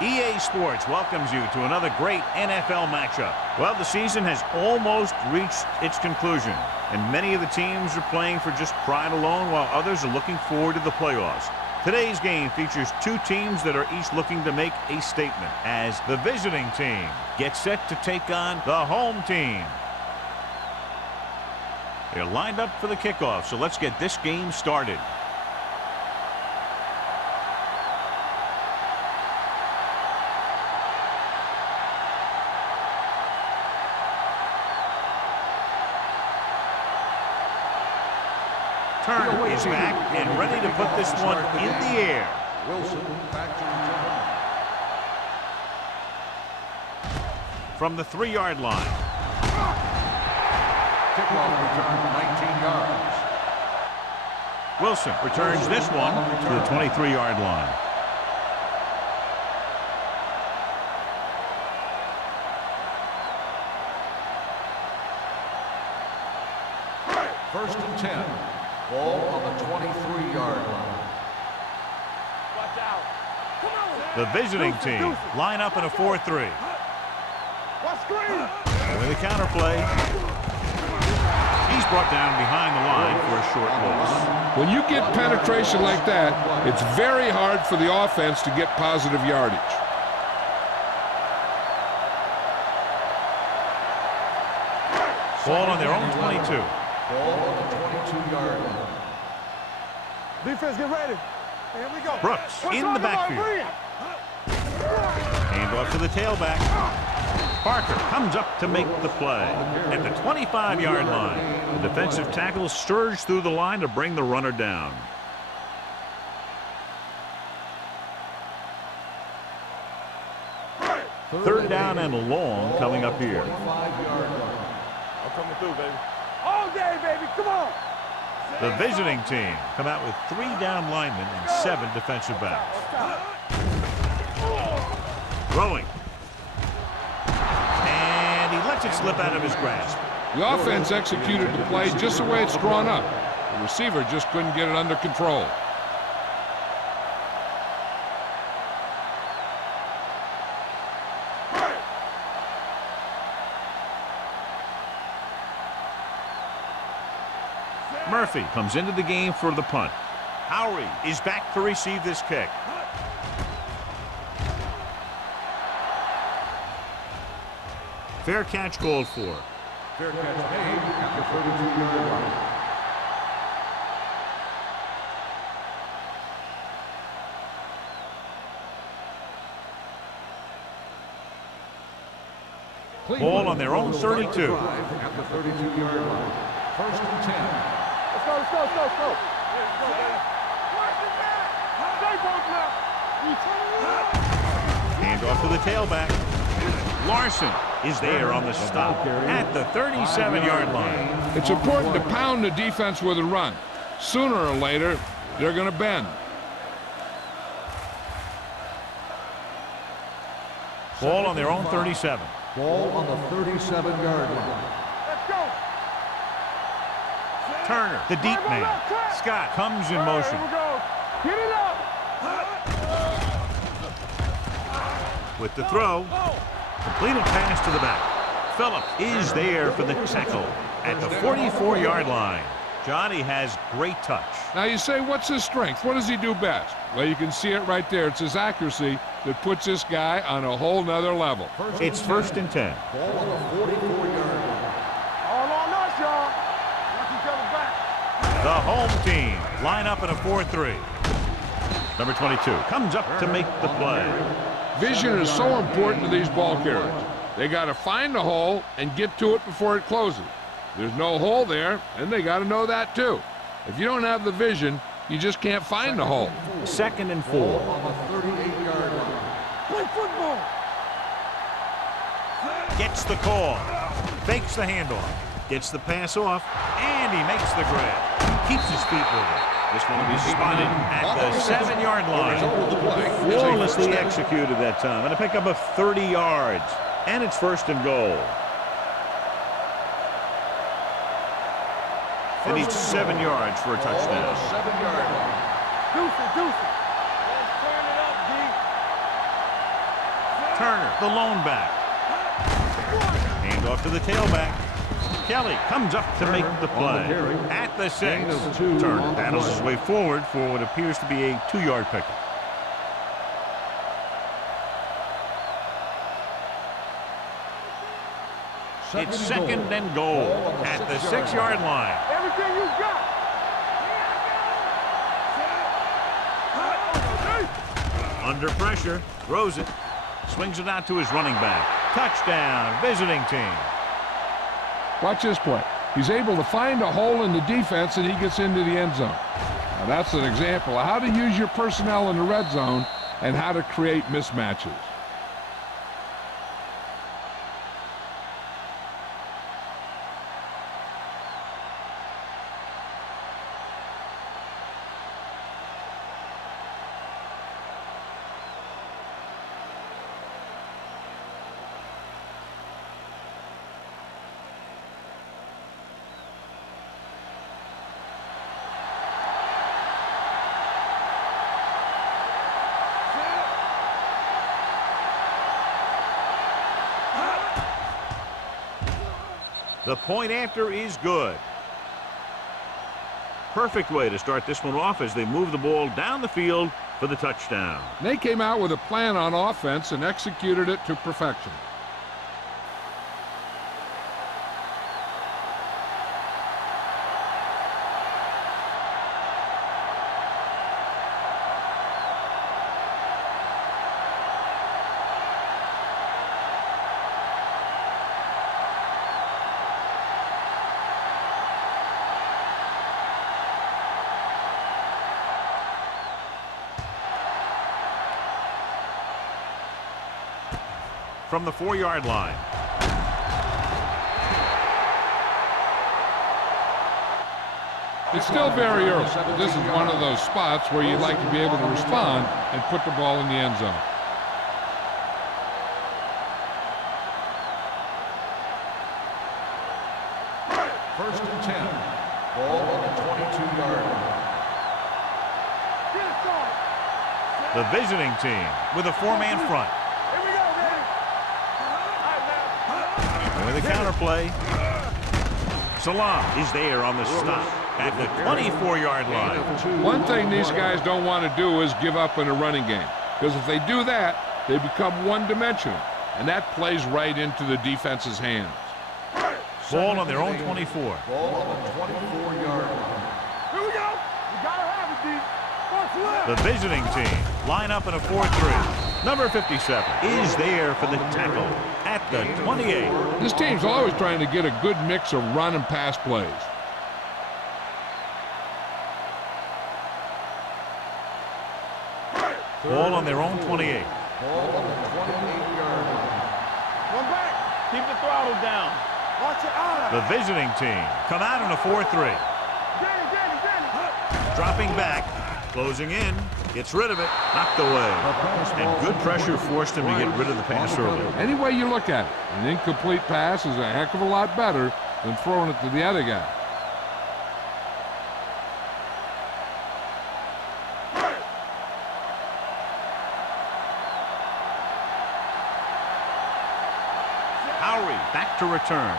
EA Sports welcomes you to another great NFL matchup. Well, the season has almost reached its conclusion, and many of the teams are playing for just pride alone, while others are looking forward to the playoffs. Today's game features two teams that are each looking to make a statement, as the visiting team gets set to take on the home team. They're lined up for the kickoff, so let's get this game started. Turner is back and ready to put this one in the air. Wilson back to return. From the 3-yard line. Kickoff return 19 yards. Wilson returns this one to the 23-yard line. First and 10. Ball on the 23-yard line. Watch out. Come on. The visiting team line up in a 4-3. Watch screen. With a counter play. He's brought down behind the line for a short loss. When you get penetration like that, it's very hard for the offense to get positive yardage. Ball on their own 22. Ball on the 22-yard line. Defense, get ready. Here we go. Brooks in the backfield. Hand off to the tailback. Parker comes up to make the play at the 25-yard line. The defensive tackle surged through the line to bring the runner down. Third down and long coming up here. I'm coming through, baby. All day, baby. Come on. The visiting team come out with 3 down linemen and 7 defensive backs. Throwing. And he lets it slip out of his grasp. The offense executed the play just the way it's drawn up. The receiver just couldn't get it under control. Murphy comes into the game for the punt. Howry is back to receive this kick. Fair catch called for. Fair catch made at the 32-yard line. Ball on their own 32. At the 32-yard line. First and 10. Let's go, let's go, let's go, let's go. Let's go, baby. Stay both now. Hand off to the tailback. Larson is there on the stop at the 37-yard line. It's important to pound the defense with a run. Sooner or later, they're going to bend. Ball on their own 37. Ball on the 37-yard line. Let's go. Turner, the deep man. Scott comes in motion. Here we go. Get it up. With the throw. Completed pass to the back. Phillips is there for the tackle at the 44-yard line. Johnny has great touch. Now you say, what's his strength? What does he do best? Well, you can see it right there. It's his accuracy that puts this guy on a whole nother level. It's first and 10. Ball on the 44-yard line. All on us, y'all. Watch each other back. The home team line up in a 4-3. Number 22 comes up to make the play. Vision is so important to these ball carriers. They got to find the hole and get to it before it closes. There's no hole there, and they got to know that too. If you don't have the vision, you just can't find the hole. 2nd and 4. Ball on the 38-yard line. Play football. Gets the call. Fakes the handoff. Gets the pass off. And he makes the grab. Keeps his feet moving. This one will be spotted at the 7-yard line. Flawlessly executed that time. And a pickup of 30 yards. And it's 1st and goal. They need 7 yards for a touchdown. 7-yard line. Deuce it. Let's turn it up, D. Turner, the lone back. Hand off to the tailback. Kelly comes up to make the play. At the 6. Turner battles his way forward for what appears to be a 2-yard pickup. It's 2nd and goal at the 6-yard line. Everything you got. Under pressure, throws it, swings it out to his running back. Touchdown, visiting team. Watch this play. He's able to find a hole in the defense, and he gets into the end zone. Now, that's an example of how to use your personnel in the red zone and how to create mismatches. The point after is good. Perfect way to start this one off as they move the ball down the field for the touchdown. They came out with a plan on offense and executed it to perfection. From the 4-yard line. It's still very early, but this is one of those spots where you'd like to be able to respond and put the ball in the end zone. First and 10. Ball on the 22-yard line. The visiting team with a 4-man front. With a counterplay. Salam is there on the stop at the 24-yard line. One thing these guys don't want to do is give up in a running game, because if they do that, they become one-dimensional, and that plays right into the defense's hands. Ball on their own 24. Ball on the 24-yard line. Here we go. You gotta have it, D. What's left? The visiting team line up in a 4-3. Number 57 is there for the tackle at the 28. This team's always trying to get a good mix of run and pass plays. Ball on their own 28. Ball on the 28-yard line. One back. Keep the throttle down. Watch your eye. The visiting team come out in a 4-3. Danny. Dropping back, closing in, gets rid of it, knocked away. And good pressure forced him to get rid of the pass early. Any way you look at it, an incomplete pass is a heck of a lot better than throwing it to the other guy. Howry back to return.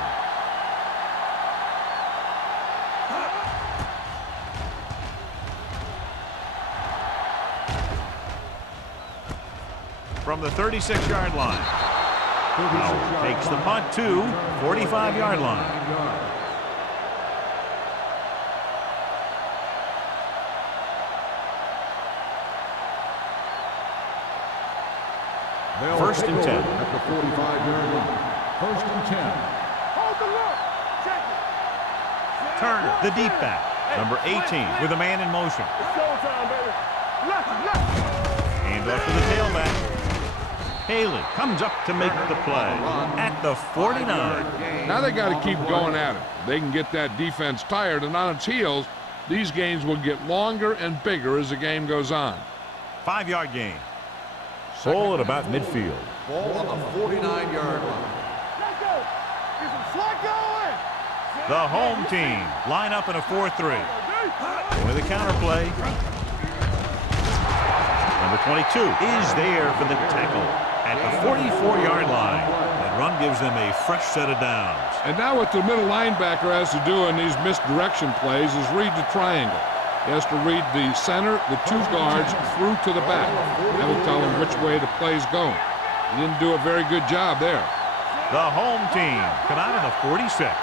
From the 36-yard line. Howry takes the punt to 45-yard line. First and 10. At the 45-yard line. First and 10. Hold the look. Check it. Turner, the deep back. Number 18 with a man in motion. It's showtime, baby. Hand off to the tailback. Haley comes up to make the play at the 49. Now they got to keep going at it. If they can get that defense tired and on its heels, these games will get longer and bigger as the game goes on. 5-yard gain. Ball at about midfield. Ball on the 49-yard line. The home team line up in a 4-3. Going to the counter play. Number 22 is there for the tackle at the 44-yard line. That run gives them a fresh set of downs. And now what the middle linebacker has to do in these misdirection plays is read the triangle. He has to read the center, the two guards, through to the back. That will tell him which way the play's going. He didn't do a very good job there. The home team come out of the 46.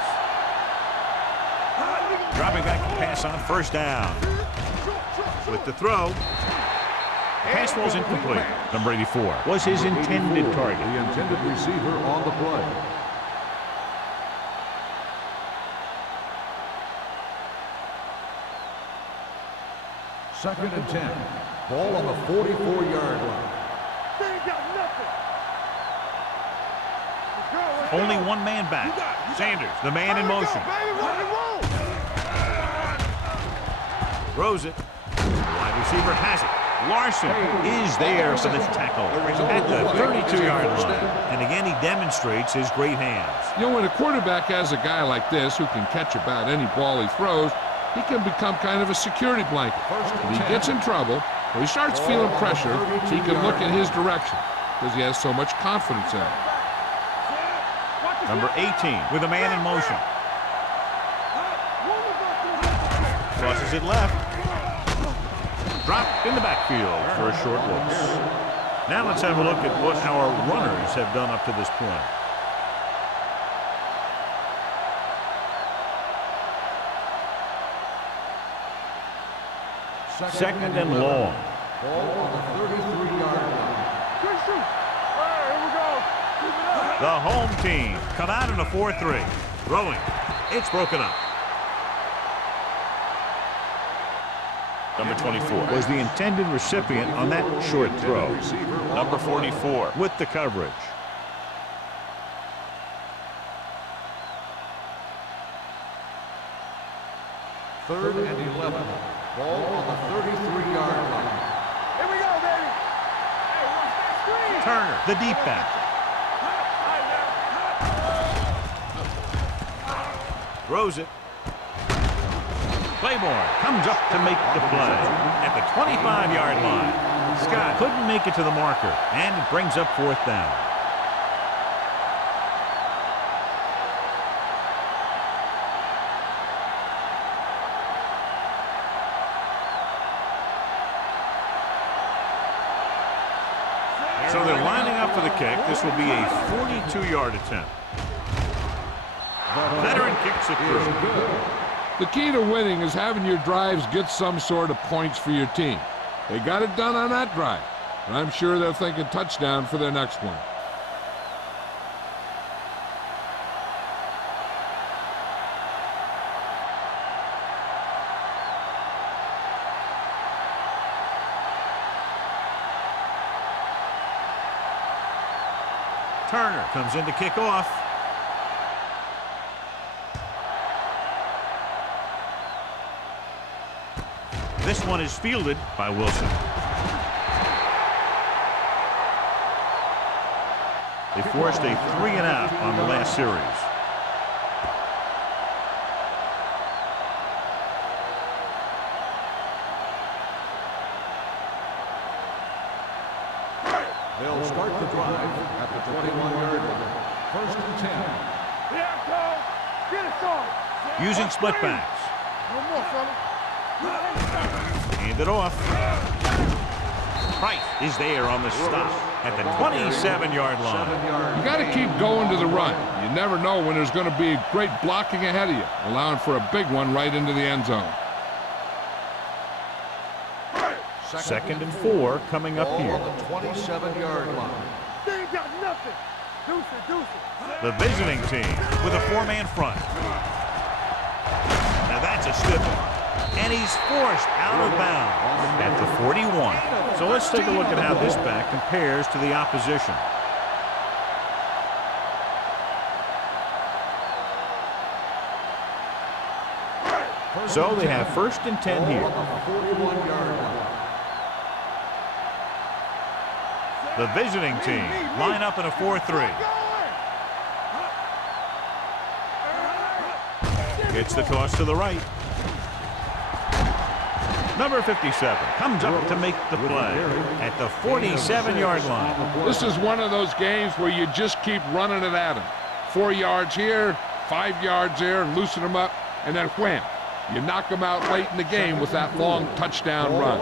Dropping back to pass on first down. With the throw. Pass was incomplete. Number 84 was his intended target. The intended receiver on the play. Second and 10. Ball on the 44-yard line. Only one man back. Sanders, the man in motion. Throws it. Wide receiver has it. Larson is there for the tackle at the 32-yard line. And again, he demonstrates his great hands. You know, when a quarterback has a guy like this who can catch about any ball he throws, he can become kind of a security blanket. If he gets in trouble, or he starts feeling pressure, he can look in his direction because he has so much confidence in him. Number 18 with a man in motion. Crosses it left. Dropped in the backfield for a short loss. Now let's have a look at what our runners have done up to this point. Second and long. Ball on the 33-yard line. The home team come out in a 4-3. Throwing. It's broken up. Number 24 was the intended recipient on that short throw. Number 44 with the coverage. Third and 11. Ball on the 33-yard line. Here we go, baby. Hey, watch that screen. Turner, the deep back. Throws it. Claiborne comes up to make the play at the 25-yard line. Scott couldn't make it to the marker, and it brings up fourth down. So they're lining up for the kick. This will be a 42-yard attempt. Veteran kicks it through. The key to winning is having your drives get some sort of points for your team. They got it done on that drive, and I'm sure they're thinking touchdown for their next one. Turner comes in to kick off. This one is fielded by Wilson. They forced a 3-and-out on the last series. They'll start the drive at the 21-yard line. First and 10. Yeah, Cole. Get it on. Using split backs. One more, fella. Hand it off. Price is there on the stop at the 27-yard line. You got to keep going to the run. You never know when there's going to be great blocking ahead of you, allowing for a big one right into the end zone. Second and 4 coming up here. On the 27-yard line. They ain't got nothing. Deuce it. The visiting team with a 4-man front. Now that's a stiff one. And he's forced out of bounds at the 41. So let's take a look at how this back compares to the opposition. So they have 1st and 10 here. The visiting team line up in a 4-3. Gets the toss to the right. Number 57 comes up to make the play at the 47-yard line. This is one of those games where you just keep running it at him. 4 yards here, 5 yards there, and loosen them up, and then wham. You knock them out late in the game with that long touchdown run.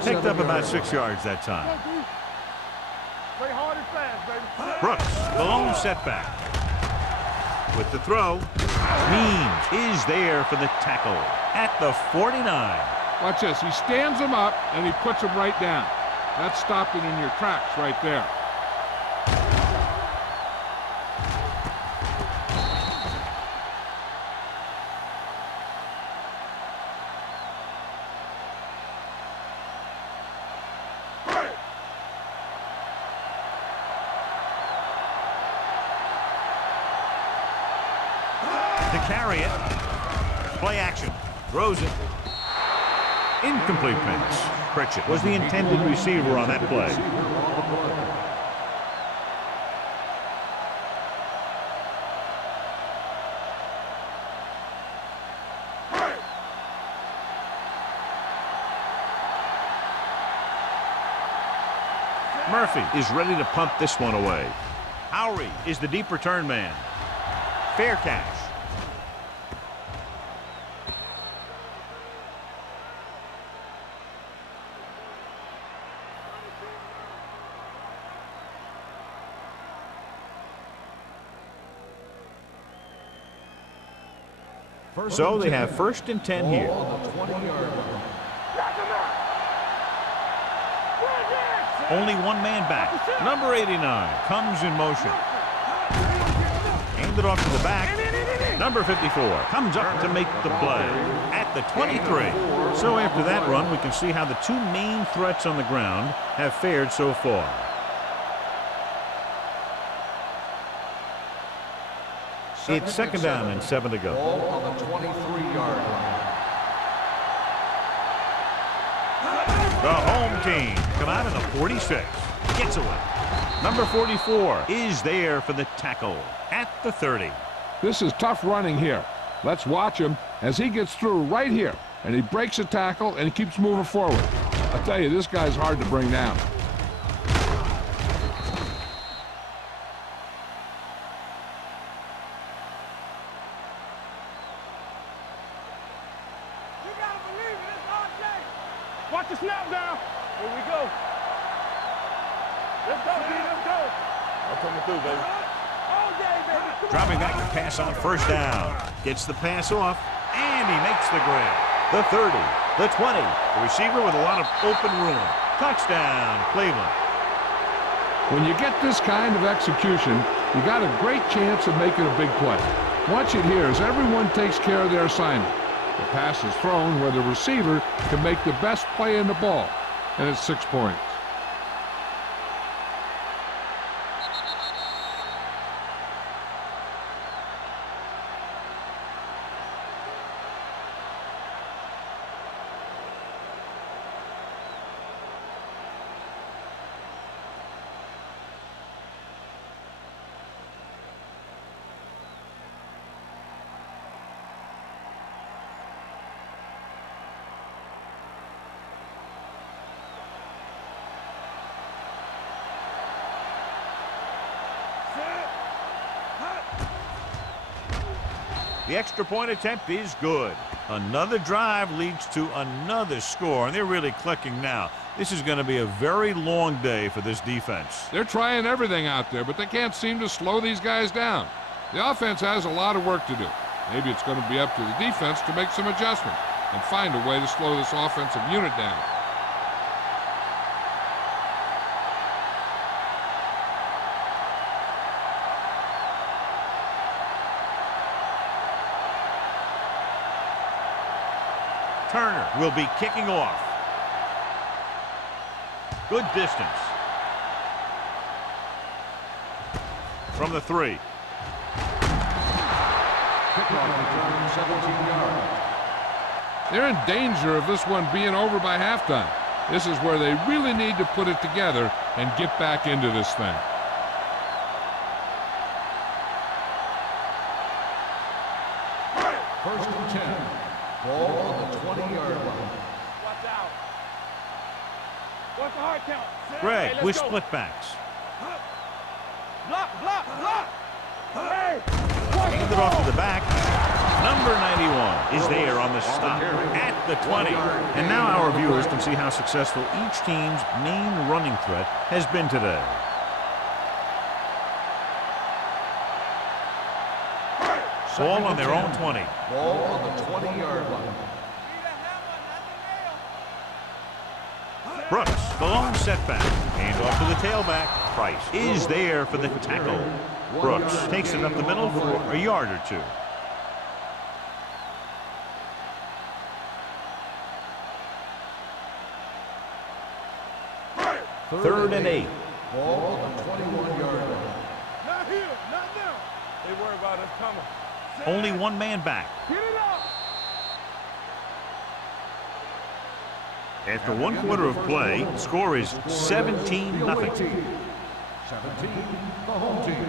Picked up about 6 yards that time. Play hard and fast, baby. Brooks, the lone setback. With the throw, Means is there for the tackle at the 49. Watch this. He stands them up, and he puts them right down. That's stopping in your tracks right there. To carry it. Play action. Throws it. Incomplete pass. Pritchett was the intended receiver on that play. Murphy is ready to punt this one away. Howry is the deep return man. Fair catch. So they have 1st and 10 here. Only one man back. Number 89 comes in motion. Handed off to the back. Number 54 comes up to make the play at the 23. So after that run, we can see how the two main threats on the ground have fared so far. It's 2nd down and 7 to go. Ball on the 23-yard line. The home team come out in the 46. Gets away. Number 44 is there for the tackle at the 30. This is tough running here. Let's watch him as he gets through right here. And he breaks a tackle and he keeps moving forward. I tell you, this guy's hard to bring down. Watch the snap down. Here we go. Let's go, D. Let's go. I'm coming through, baby. All day, baby. Dropping back to pass on 1st down. Gets the pass off, and he makes the grab. The 30, the 20. The receiver with a lot of open room. Touchdown, Cleveland. When you get this kind of execution, you got a great chance of making a big play. Watch it here as everyone takes care of their assignment. The pass is thrown where the receiver can make the best play in the ball, and it's 6 points. The extra point attempt is good. Another drive leads to another score, and they're really clicking now. This is going to be a very long day for this defense. They're trying everything out there, but they can't seem to slow these guys down. The offense has a lot of work to do. Maybe it's going to be up to the defense to make some adjustment and find a way to slow this offensive unit down. returner will be kicking off. Good distance. From the 3. Kickoff return 17 yards. They're in danger of this one being over by halftime. This is where they really need to put it together and get back into this thing. First and 10. Ball on the 20-yard line. Watch out. What's the hard count? Greg Hey, let's with go. split backs. Block, block, block. Hey. Hand it off to the back. Number 91 is there on the stop at the 20. And now our viewers can see how successful each team's main running threat has been today. Ball on their own 20. Ball on the 20-yard line. Brooks, the lone setback. Hand off to the tailback. Price is there for the tackle. Brooks takes it up the middle for a yard or 2. Third and 8. Ball on the 21-yard line. Not here, not now. They worry about us coming. Only one man back. Get it up. After 1 quarter of play, the score is 17-0. The away team. 17, the home team.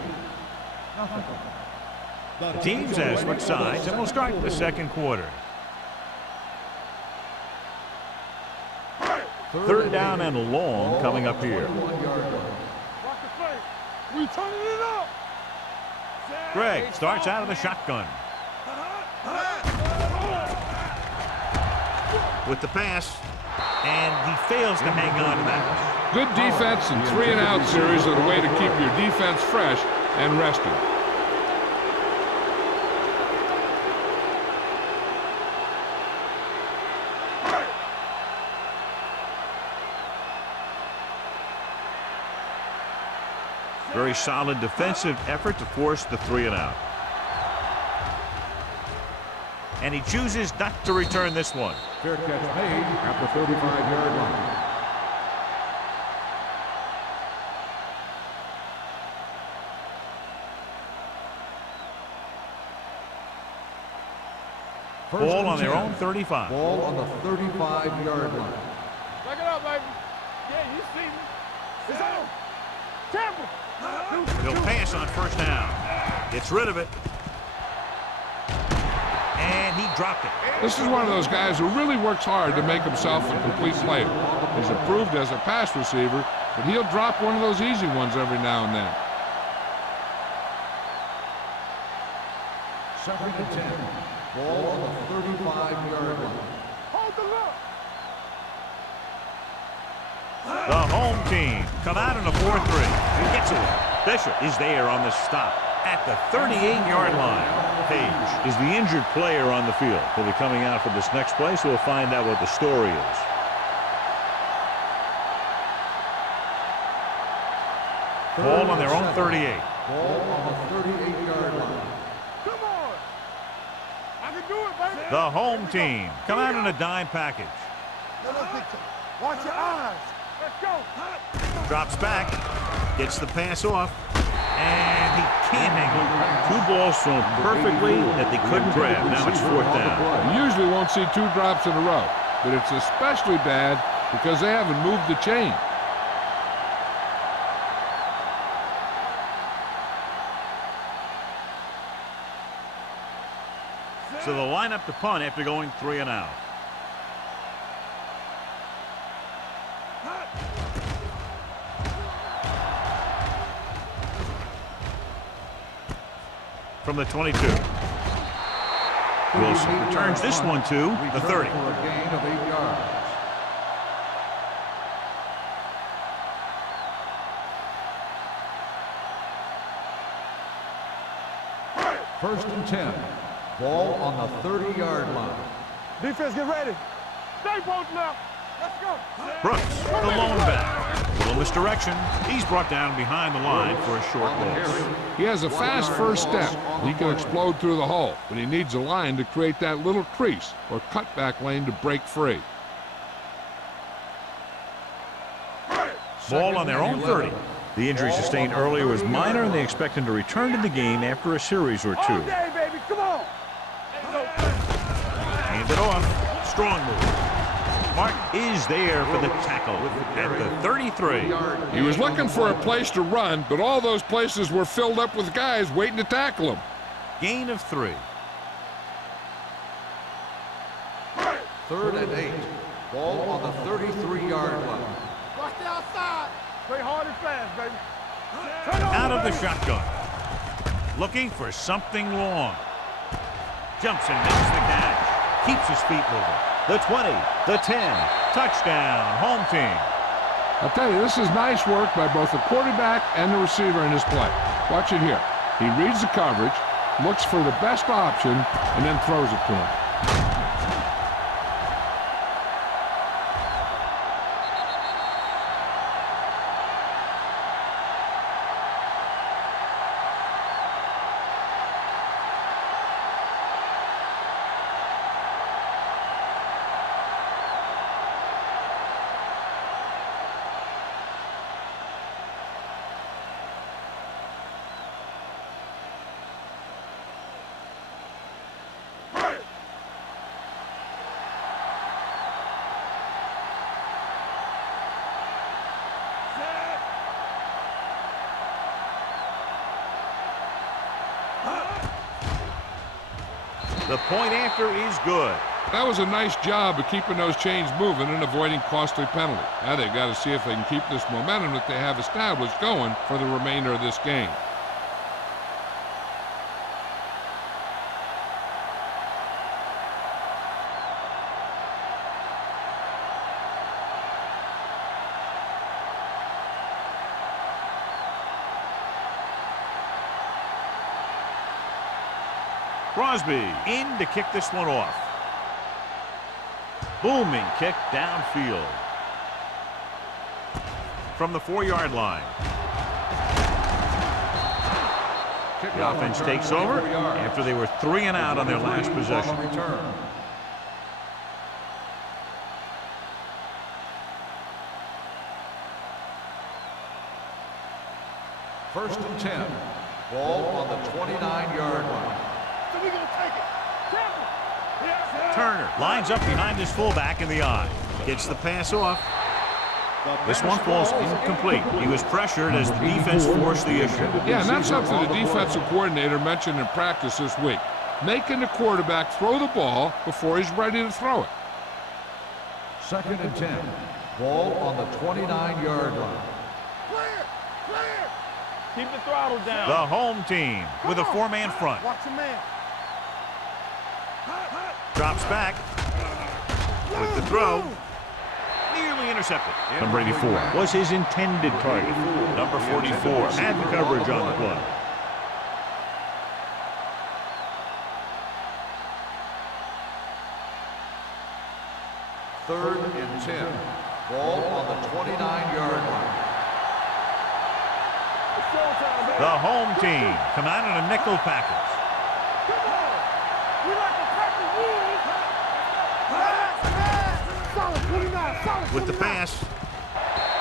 The teams have switched sides, and we'll start the second quarter. Third down and long coming up here. 21-yard line. Watch the play. We turning it up. Greg starts out of the shotgun. With the pass, and he fails to hang on to that. Good defense and 3-and-out series are the way to keep your defense fresh and rested. Very solid defensive effort to force the 3-and-out. And he chooses not to return this one. Fair catch made at the 35-yard line. Ball on their own 35. Ball on the 35-yard line. Back it up, baby. Yeah, you see me. It's on. Temple. He'll pass on first down. Gets rid of it. And he dropped it. This is one of those guys who really works hard to make himself a complete player. He's approved as a pass receiver, but he'll drop one of those easy ones every now and then. Second and 10. Ball on the 35-yard line. Hold the look. The home team come out in a 4-3. He gets it. Bishop is there on the stop at the 38-yard line. Page is the injured player on the field. He'll be coming out for this next play, so we'll find out what the story is. Ball on their own 38. Ball on the 38-yard line. Come on. I can do it, baby. The home team come out in a dime package. Watch your eyes. Let's go. Drops back, gets the pass off, and he can't hang on. 2 balls thrown perfectly that they couldn't grab. Now it's 4th down. You usually won't see 2 drops in a row, but it's especially bad because they haven't moved the chain. So they'll line up to punt after going 3-and-out. From the 22. Wilson returns this one to the 30. For a gain of 8 yards. First and 10. Ball on the 30-yard line. Defense, get ready. Stay posted now. Let's go. Brooks, the lone back. Little misdirection. He's brought down behind the line for a short loss. He has a fast first step. He can explode through the hole, but he needs a line to create that little crease or cutback lane to break free. Ball on their own 30. The injury sustained earlier was minor, and they expect him to return to the game after a series or two. All day, baby. Come on. Hand it off. Strong move. Mark is there for the tackle at the 33. He was looking for a place to run, but all those places were filled up with guys waiting to tackle him. Gain of 3. 3rd and 8. Ball on the 33-yard line. Watch the outside. Play hard and fast, baby. Out of the shotgun. Looking for something long. Jumps and makes the catch. Keeps his feet moving. The 20, the 10. Touchdown, home team. I'll tell you, this is nice work by both the quarterback and the receiver in this play. Watch it here. He reads the coverage, looks for the best option, and then throws it to him. The point after is good. That was a nice job of keeping those chains moving and avoiding costly penalties. Now they've got to see if they can keep this momentum that they have established going for the remainder of this game. Crosby in to kick this one off. Booming kick downfield. From the 4-yard line. The offense takes over after they were 3 and out on their last possession. First and 10. Ball on the 29-yard line. We're going to take it. Turner lines up behind his fullback in the eye. Gets the pass off. This one falls incomplete. He was pressured as the defense forced the issue. Yeah, and that's something the defensive coordinator mentioned in practice this week. Making the quarterback throw the ball before he's ready to throw it. 2nd and 10. Ball on the 29-yard line. Clear. Clear. Keep the throttle down. The home team with a 4-man front. Watch the man. Drops back with the throw. Nearly intercepted. Number 84 was his intended target. Number 44 had the coverage on the play. Third and 10. Ball on the 29-yard line. The home team come out in a nickel package. We like to crack the rules. Solid 29. Solid 29. With the pass,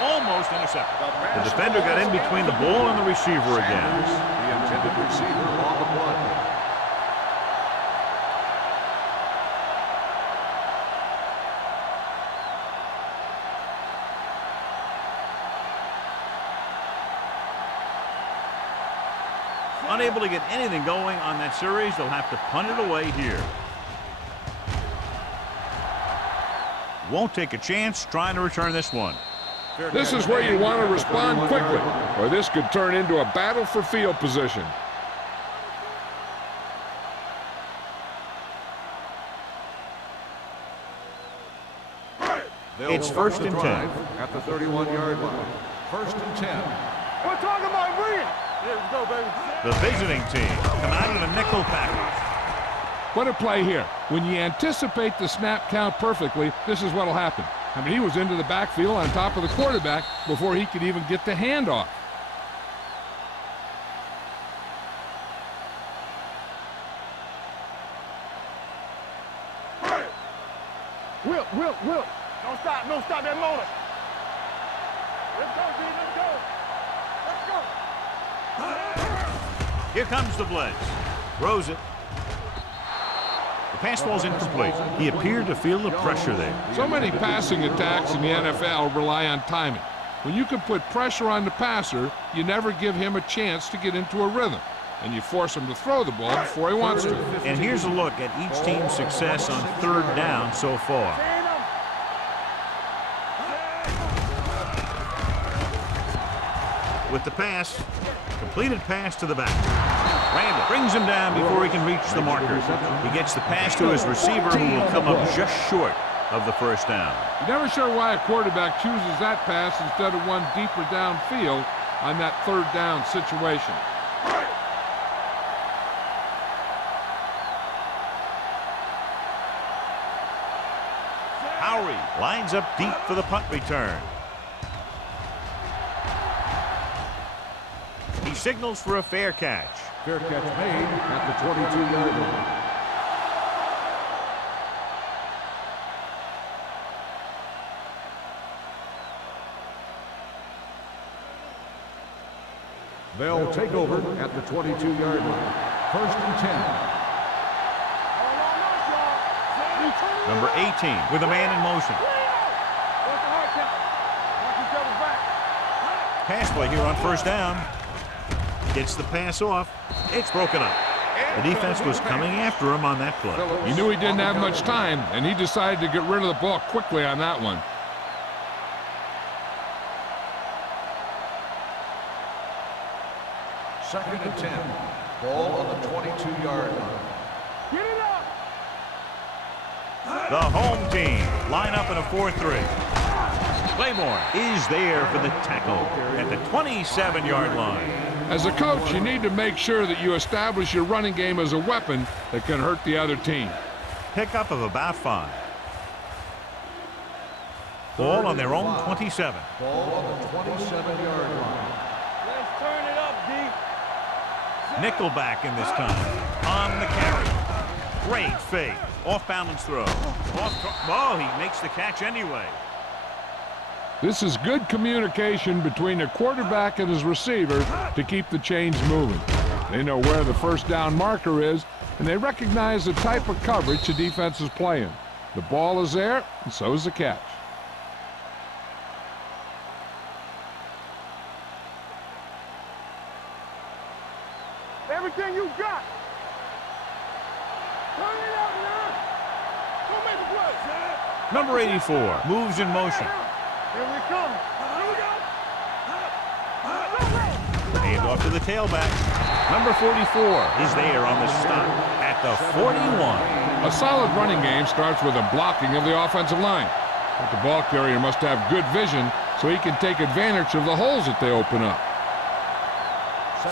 almost intercepted. The defender got in between the ball and the receiver again. The intended receiver on the play. Unable to get anything going on that series, they'll have to punt it away here. Won't take a chance trying to return this one. This is where you want to respond quickly, or this could turn into a battle for field position. It's 1st and 10. At the 31-yard line. 1st and 10. We're talking about Green. Here we go, baby. The visiting team come out in a nickel package. What a play here. When you anticipate the snap count perfectly, this is what will happen. I mean, he was into the backfield on top of the quarterback before he could even get the handoff. Will. Don't stop that motor. Let's go, D, let's go. Here comes the blitz. Throws it. The pass ball's incomplete. He appeared to feel the pressure there. So many passing attacks in the NFL rely on timing. When you can put pressure on the passer, you never give him a chance to get into a rhythm, and you force him to throw the ball before he wants to. And here's a look at each team's success on third down so far. With the pass, completed pass to the back. Randall brings him down before he can reach the marker. He gets the pass to his receiver, who will come up just short of the first down. You're never sure why a quarterback chooses that pass instead of one deeper downfield on that third down situation. Howery lines up deep for the punt return. He signals for a fair catch. Fair catch made at the 22-yard line. They'll take over at the 22-yard line. First and 10. Number 18 with a man in motion. Pass play here on first down. Gets the pass off. It's broken up. The defense was coming after him on that play. He knew he didn't have much time, and he decided to get rid of the ball quickly on that one. Second and 10. Ball on the 22-yard line. Get it up! The home team line up in a 4-3. Claymore is there for the tackle at the 27-yard line. As a coach, you need to make sure that you establish your running game as a weapon that can hurt the other team. Pickup of about 5. Ball on their own 27. Ball on the 27-yard line. Let's turn it up, D. Nickelback in this time. On the carry. Great fake. Off-balance throw. Oh, he makes the catch anyway. This is good communication between the quarterback and his receiver to keep the chains moving. They know where the first down marker is, and they recognize the type of coverage the defense is playing. The ball is there, and so is the catch. Everything you got. Turn it up, man. Go make a play. Number 84 moves in motion. Here we come. Here we go. Hand off to the tailback. Number 44 is there on the stop at the 41. A solid running game starts with a blocking of the offensive line. But the ball carrier must have good vision so he can take advantage of the holes that they open up.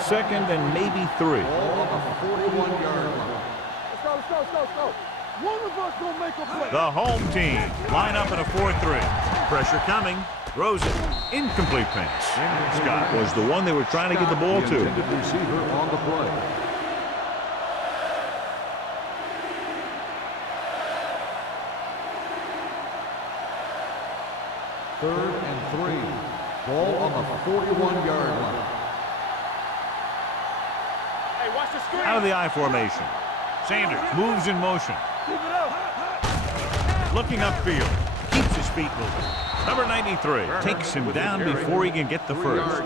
Second and maybe 3. Ball on the 41-yard line. Let's go. One of us gonna make a play. The home team line up in a 4-3. Pressure coming. Throws it. Incomplete pass. Scott was the one they were trying to get the ball to. Intended receiver on the play. Third and 3. Ball on the 41-yard line. Hey, watch the screen. Out of the I formation. Sanders moves in motion. Keep it up. Looking upfield. Keeps his feet moving. Number 93 takes him down before he can get the first.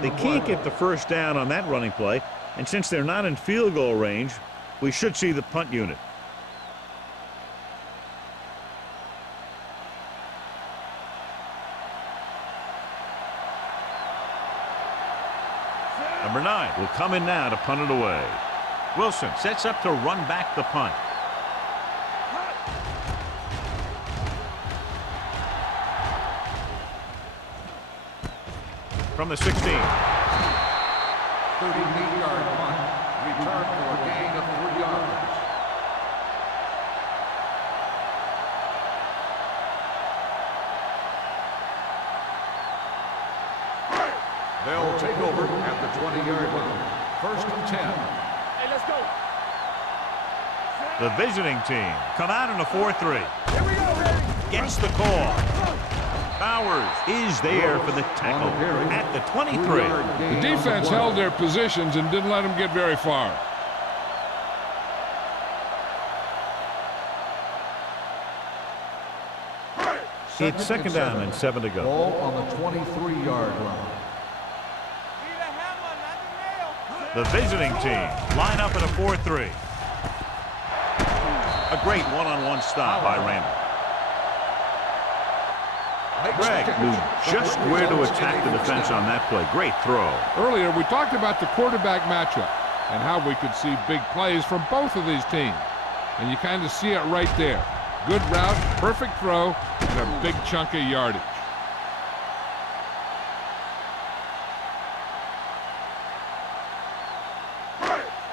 They can't get the first down on that running play, and since they're not in field goal range, we should see the punt unit. Number 9 will come in now to punt it away. Wilson sets up to run back the punt. From the 16. 38-yard punt. Return for a gain of 3 yards. They'll take over at the 20-yard line. First and 10. Hey, let's go. The visiting team come out in a 4-3. Here we go, baby. Gets the call. Bowers is there for the tackle at the 23. The defense held their positions and didn't let them get very far. It's second down and 7 to go. Ball on the 23-yard line. The visiting team line up in a 4-3. A great one-on-one stop by Randall. Greg knew just where to attack the defense on that play. Great throw. Earlier, we talked about the quarterback matchup and how we could see big plays from both of these teams. And you kind of see it right there. Good route, perfect throw, and a big chunk of yardage.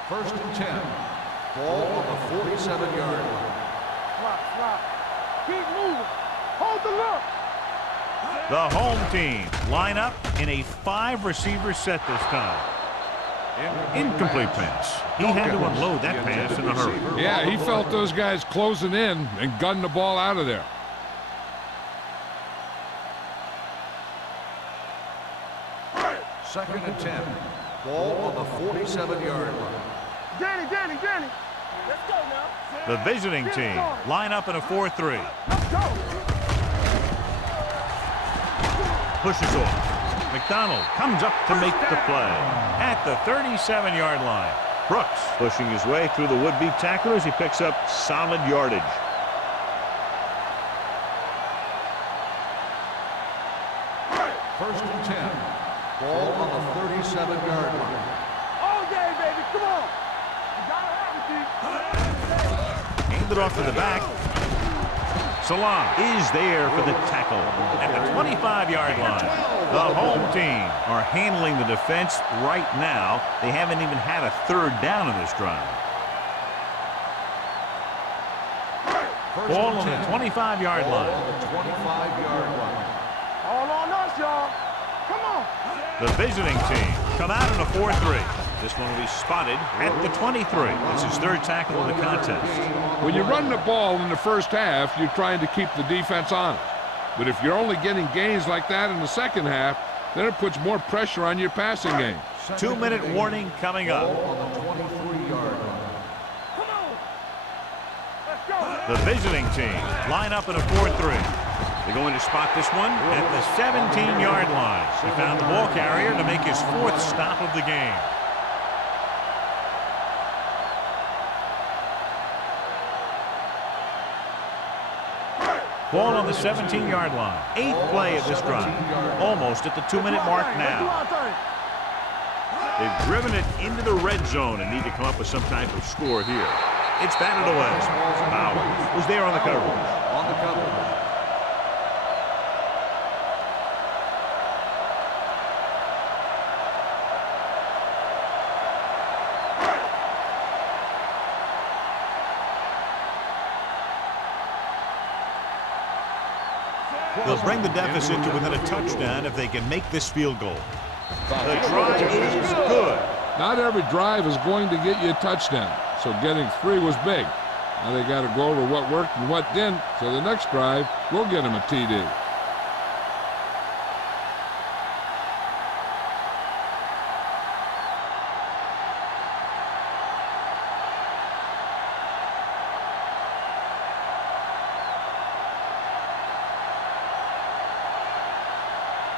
First and 10. Ball on the 47-yard line. Slap. Keep moving. Hold the look. The home team line up in a 5-receiver set this time. Incomplete pass. He had to unload that pass in a hurry. Yeah, he felt those guys closing in and gunned the ball out of there. Second and 10. Ball on the 47-yard line. Danny. Let's go now. The visiting team line up in a 4-3. Let's go. Pushes off. McDonald comes up to make the play at the 37-yard line. Brooks pushing his way through the would-be tacklers. He picks up solid yardage. First and 10. Ball on the 37-yard line. All day, baby. Come on. You gotta have it, Aimed it off to the back. Salam is there for the tackle at the 25-yard line. The home team are handling the defense right now. They haven't even had a third down in this drive. Ball on the 25-yard line. On the 25-yard line. All on us, y'all. Come on. The visiting team come out in a 4-3. This one will be spotted at the 23. It's his third tackle of the contest. When you run the ball in the first half, you're trying to keep the defense honest. But if you're only getting gains like that in the second half, then it puts more pressure on your passing game. 2-minute warning coming up. Ball on the 23-yard line. Come on. Let's go. The visiting team line up in a 4-3. They're going to spot this one at the 17-yard line. He found the ball carrier to make his fourth stop of the game. Ball on the 17-yard line. 8th play of this drive. Almost at the 2-minute mark now. They've driven it into the red zone and need to come up with some type of score here. It's batted away. Bowers was there on the coverage. On the coverage. They'll bring the deficit to within a touchdown if they can make this field goal. The drive is good. Not every drive is going to get you a touchdown, so getting 3 was big. Now they got to go over what worked and what didn't, so the next drive will get them a TD.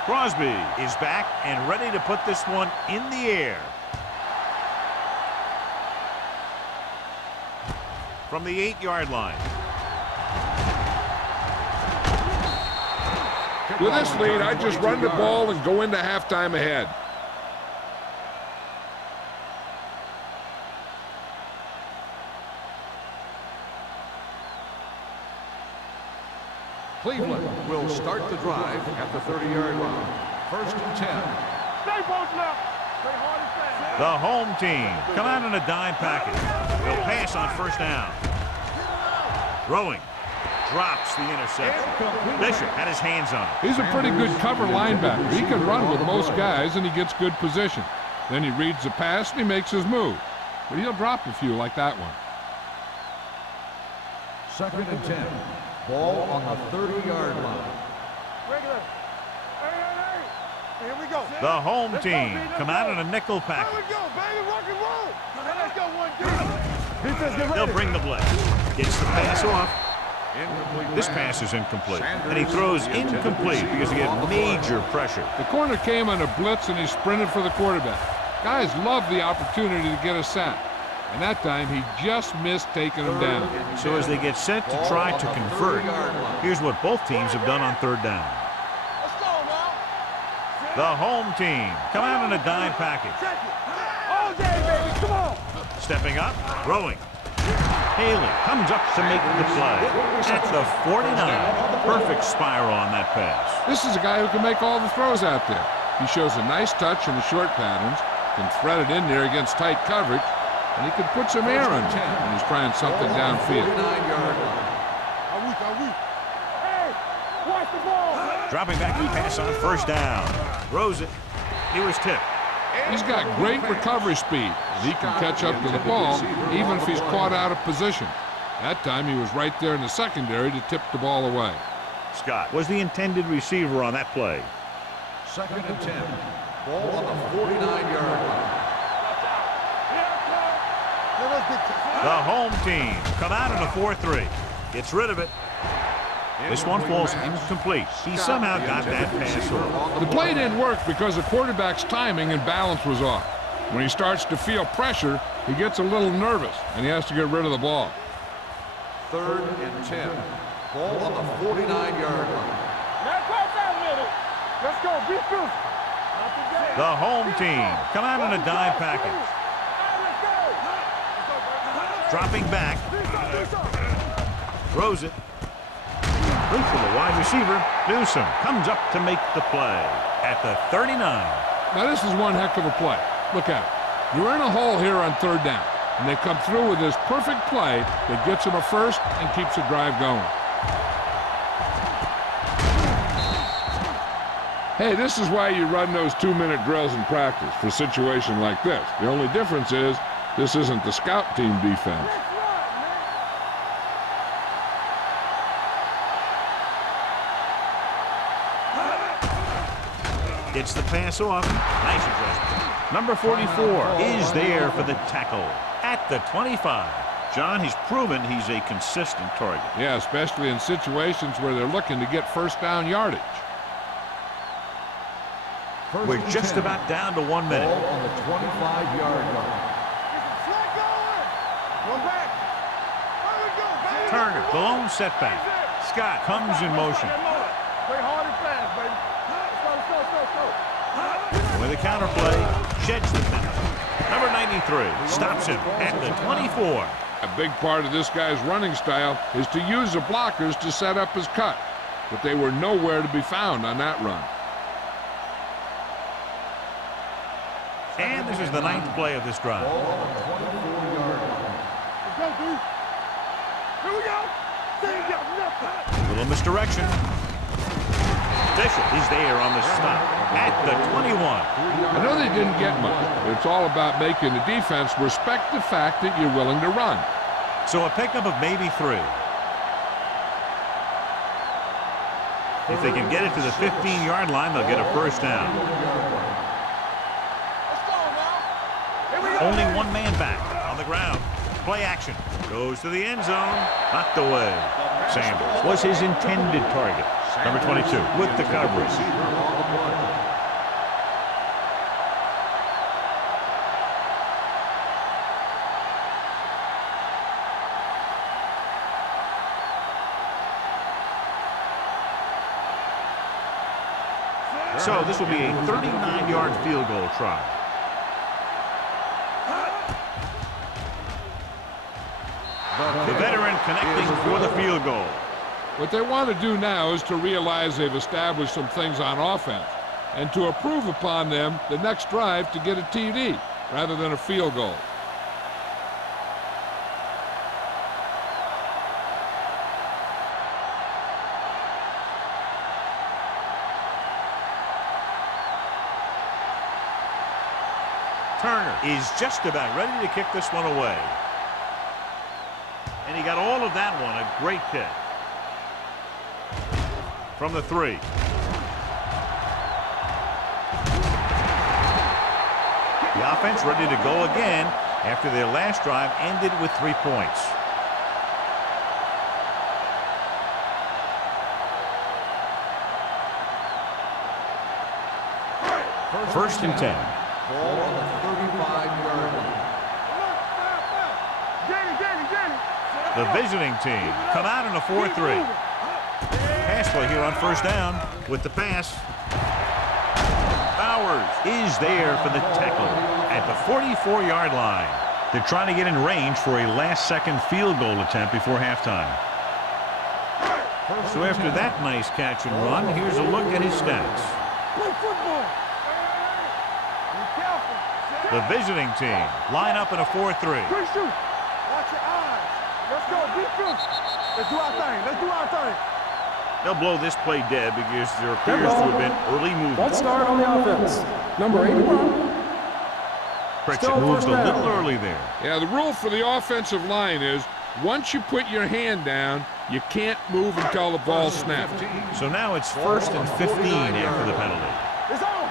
Crosby is back and ready to put this one in the air. From the 8-yard line. With this lead, I just run the ball and go into halftime ahead. Cleveland will start the drive at the 30-yard line. First and 10. Stay post left. Stay hard and fast. The home team come out in a dime package. They'll pass on first down. Throwing. drops the interception. Bishop had his hands on it. He's a pretty good cover linebacker. He can run with most guys, and he gets good position. Then he reads the pass, and he makes his move. But he'll drop a few like that one. 2nd and 10. Ball on the 30-yard line. Regular. Hey. Here we go. The home team come out in a nickel Here package. we go, baby. Rock and roll. Now let's go one deep. Defense, get ready. They'll bring the blitz. Gets the pass off. This pass is incomplete. And he throws incomplete because he had major pressure. The corner came on a blitz, and he sprinted for the quarterback. Guys love the opportunity to get a sack. And that time, he just missed taking him down. So as they get set to try to convert, here's what both teams have done on 3rd down. Let's go now. The home team come out in a dime package. Check it. All day, baby. Come on. Stepping up, throwing. Haley comes up to make the play. At the 49, perfect spiral on that pass. This is a guy who can make all the throws out there. He shows a nice touch in the short patterns, can thread it in there against tight coverage, and he can put some air on it when he's trying something downfield. 49-yard line. Hey, watch the ball. Dropping back to pass on 1st down. Throws it. He was tipped. He's got great recovery speed, and he can catch up to the ball even if he's caught out of position. That time he was right there in the secondary to tip the ball away. Scott was the intended receiver on that play. 2nd and 10. Ball on the 49-yard line. The home team come out in a 4-3. Gets rid of it. This one falls incomplete. He somehow got that pass off. The play didn't work because the quarterback's timing and balance was off. When he starts to feel pressure, he gets a little nervous, and he has to get rid of the ball. 3rd and 10. Ball on the 49-yard line. Now cross that middle. Let's go. Be fierce. The home team come out in a dime package. Dropping back. Throws it. Looking for the wide receiver. Newsom comes up to make the play at the 39. Now this is one heck of a play. Look at it. You're in a hole here on 3rd down, and they come through with this perfect play that gets them a first and keeps the drive going. Hey, this is why you run those 2-minute drills in practice for a situation like this. The only difference is this isn't the scout team defense. Gets the pass off. Nice adjustment. Number 44 is there for the tackle at the 25. John, he's proven he's a consistent target. Yeah, especially in situations where they're looking to get 1st down yardage. We're just about down to 1 minute. Ball on the 25-yard line. One back. Turner, the lone setback. Scott comes in motion. Play hard and fast, baby. With a counterplay, sheds the penalty. Number 93 stops him at the 24. A big part of this guy's running style is to use the blockers to set up his cut, but they were nowhere to be found on that run. And this is the 9th play of this drive. Ball on the 24-yard line. Let's go, dude. Here we go. They got nothing. Little misdirection. Bishop is there on the stop at the 21. I know they didn't get much, but it's all about making the defense respect the fact that you're willing to run. So a pickup of maybe 3. If they can get it to the 15-yard line, they'll get a 1st down. Only one man back on the ground. Play action. Goes to the end zone. Knocked away. Sanders was his intended target. Number 22 with the coverage. So this will be a 39-yard field goal try. The veteran connecting for the field goal. What they want to do now is to realize they've established some things on offense and to improve upon them the next drive to get a TD rather than a field goal. Turner is just about ready to kick this one away. And he got all of that one. A great kick. From the 3. The offense ready to go again after their last drive ended with 3 points. First and 10. Ball on the 35-yard line. The visiting team come out in a 4-3. Pass play here on first down with the pass. Bowers is there for the tackle at the 44-yard line. They're trying to get in range for a last-second field goal attempt before halftime. So after that nice catch and run, here's a look at his stats. Play football. The visiting team line up in a 4-3. Quick shoot. Watch your eyes. Let's go. Defense. Let's do our thing. Let's do our thing. They'll blow this play dead because there appears to have been early movement. Let's start on the offense. Number 81. Pritchett moves a little early there. Yeah, the rule for the offensive line is once you put your hand down, you can't move until the ball snaps. So now it's 1st and 15 after the penalty. It's on.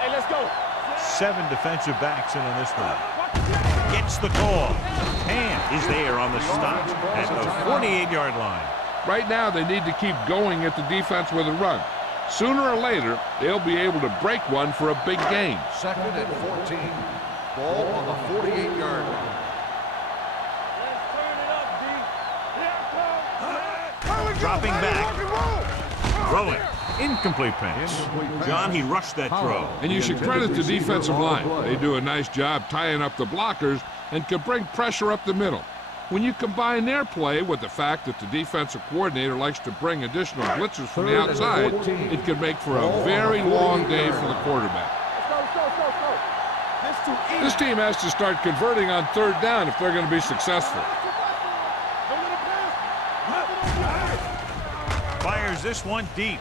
Hey, let's go. 7 defensive backs in on this one. Gets the call. And is there on the stop at the 48-yard line. Right now, they need to keep going at the defense with a run. Sooner or later, they'll be able to break one for a big gain. 2nd and 14. Ball on the 48-yard line. Dropping back. Throwing. Incomplete pass. John, he rushed that throw. And you should credit the defensive line. They do a nice job tying up the blockers and can bring pressure up the middle. When you combine their play with the fact that the defensive coordinator likes to bring additional blitzers from the outside, it can make for a very long day for the quarterback. This team has to start converting on 3rd down if they're going to be successful. Fires this one deep.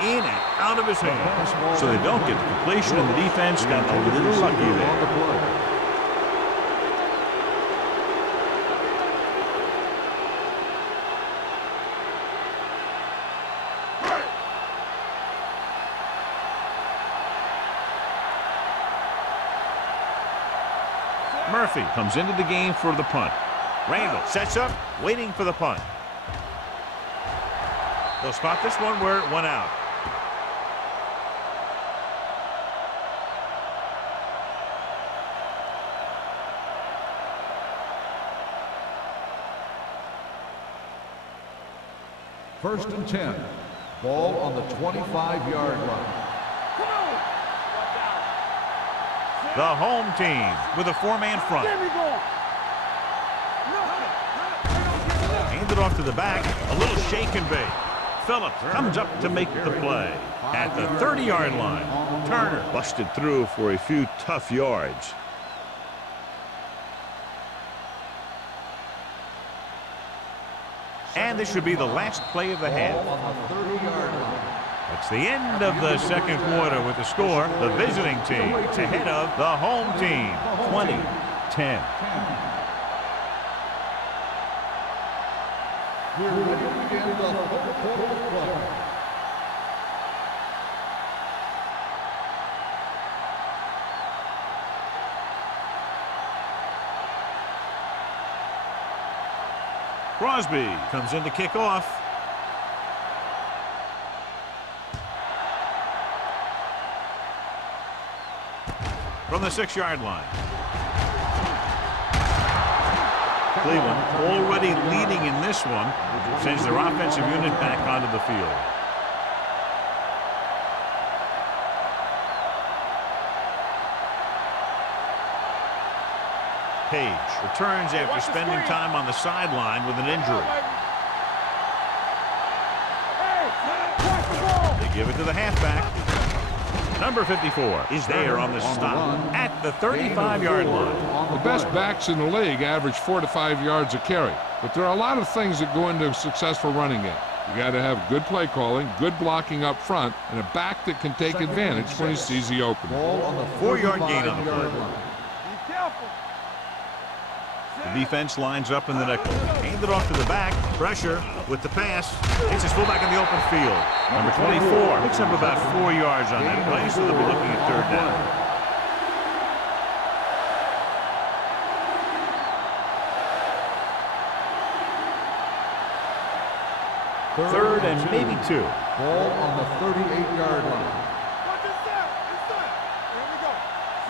In and out of his hands. So they don't get the completion, and the defense got a little lucky there. Murphy comes into the game for the punt. Randall sets up, waiting for the punt. They'll spot this one where it went out. First and 10. Ball on the 25-yard line. The home team with a 4-man front. Handed off to the back. A little shake and bake. Phillips comes up to make the play. At the 30-yard line, Turner busted through for a few tough yards. And this should be the last play of the half. It's the end of the second quarter with the score. The visiting team ahead of the home team, 20-10. We're ready to begin the fourth quarter of play. Crosby comes in to kick off. From the 6-yard line. Cleveland already leading in this one, sends their offensive unit back onto the field. Page returns after spending time on the sideline with an injury. They give it to the halfback. Number 54 is there on the stop at the 35-yard line. The best backs in the league average 4 to 5 yards a carry, but there are a lot of things that go into a successful running game. You got to have good play calling, good blocking up front, and a back that can take advantage when he sees the opening. Ball on the 4-yard gain on the play. line. Be careful. The defense lines up in the nickel. Hand it off to the back. Pressure with the pass. Hits his fullback in the open field. Number 24 picks up about 4 yards on that play, so they'll be looking at third down. Third and maybe 2. Ball on the 38-yard line. Watch this side. This side. Here we go.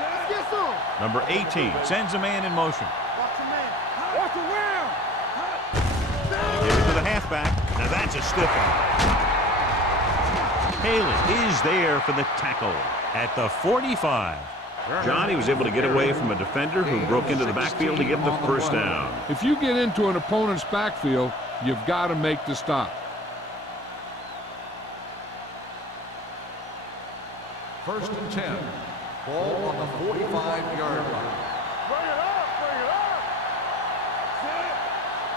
Let's get some. Number 18 sends a man in motion. Watch your man. Watch your wheel. Give it to the halfback. Now that's a stiff one. Haley is there for the tackle at the 45. Johnny was able to get away from a defender who broke into the backfield to get the first down. If you get into an opponent's backfield, you've got to make the stop. First and 10. Ball on the 45-yard line. Bring it up. Bring it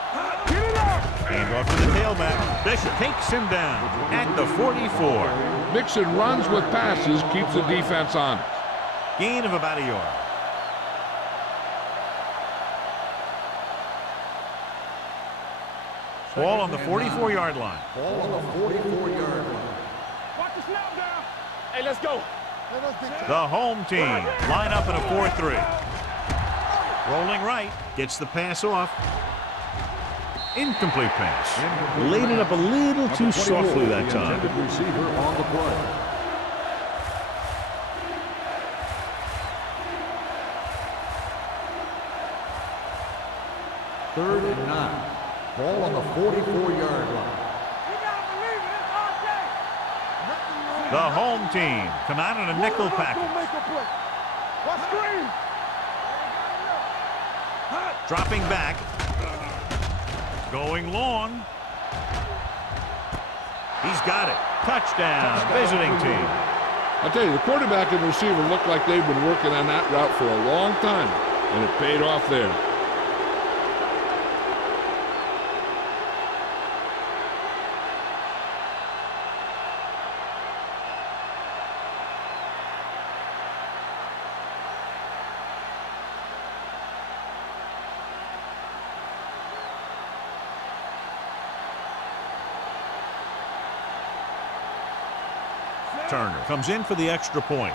up. Get it up. Hand off to the tailback. Bishop takes him down at the 44. Mixon runs with passes, keeps the defense honest. Gain of about a yard. Ball on the 44-yard line. Ball on the 44-yard line. Watch the snap down. Hey, let's go. The home team line up in a 4-3. Rolling right, gets the pass off. Incomplete pass. Laid it up a little too softly that time. The intended receiver on the play. Third and 9. Ball on the 44-yard line. You gotta believe it. It's RJ. The home team come out in a nickel package. Make a play. Watch screen. Dropping back. Going long. He's got it. Touchdown, visiting team. I tell you, the quarterback and the receiver look like they've been working on that route for a long time, and it paid off there. Turner comes in for the extra point.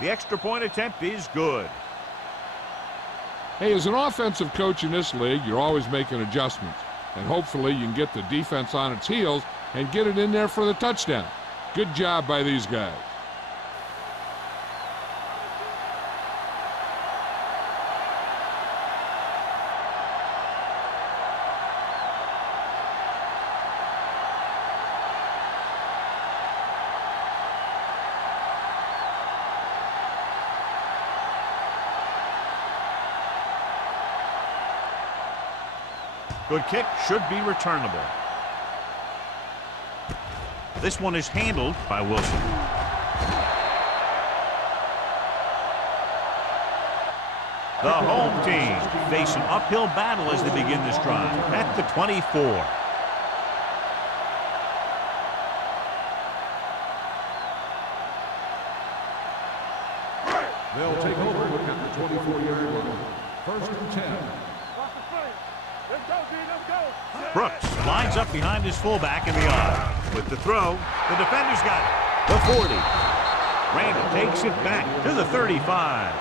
The extra point attempt is good. Hey, as an offensive coach in this league, you're always making adjustments. And hopefully you can get the defense on its heels and get it in there for the touchdown. Good job by these guys. Good kick, should be returnable. This one is handled by Wilson. The home team face an uphill battle as they begin this drive at the 24. They'll take over at the 24-yard line. First and 10. Watch the play. Let's go, D. Let's go. Brooks lines up behind his fullback in the eye. With the throw, the defender's got it. The 40. Randall takes it back to the 35.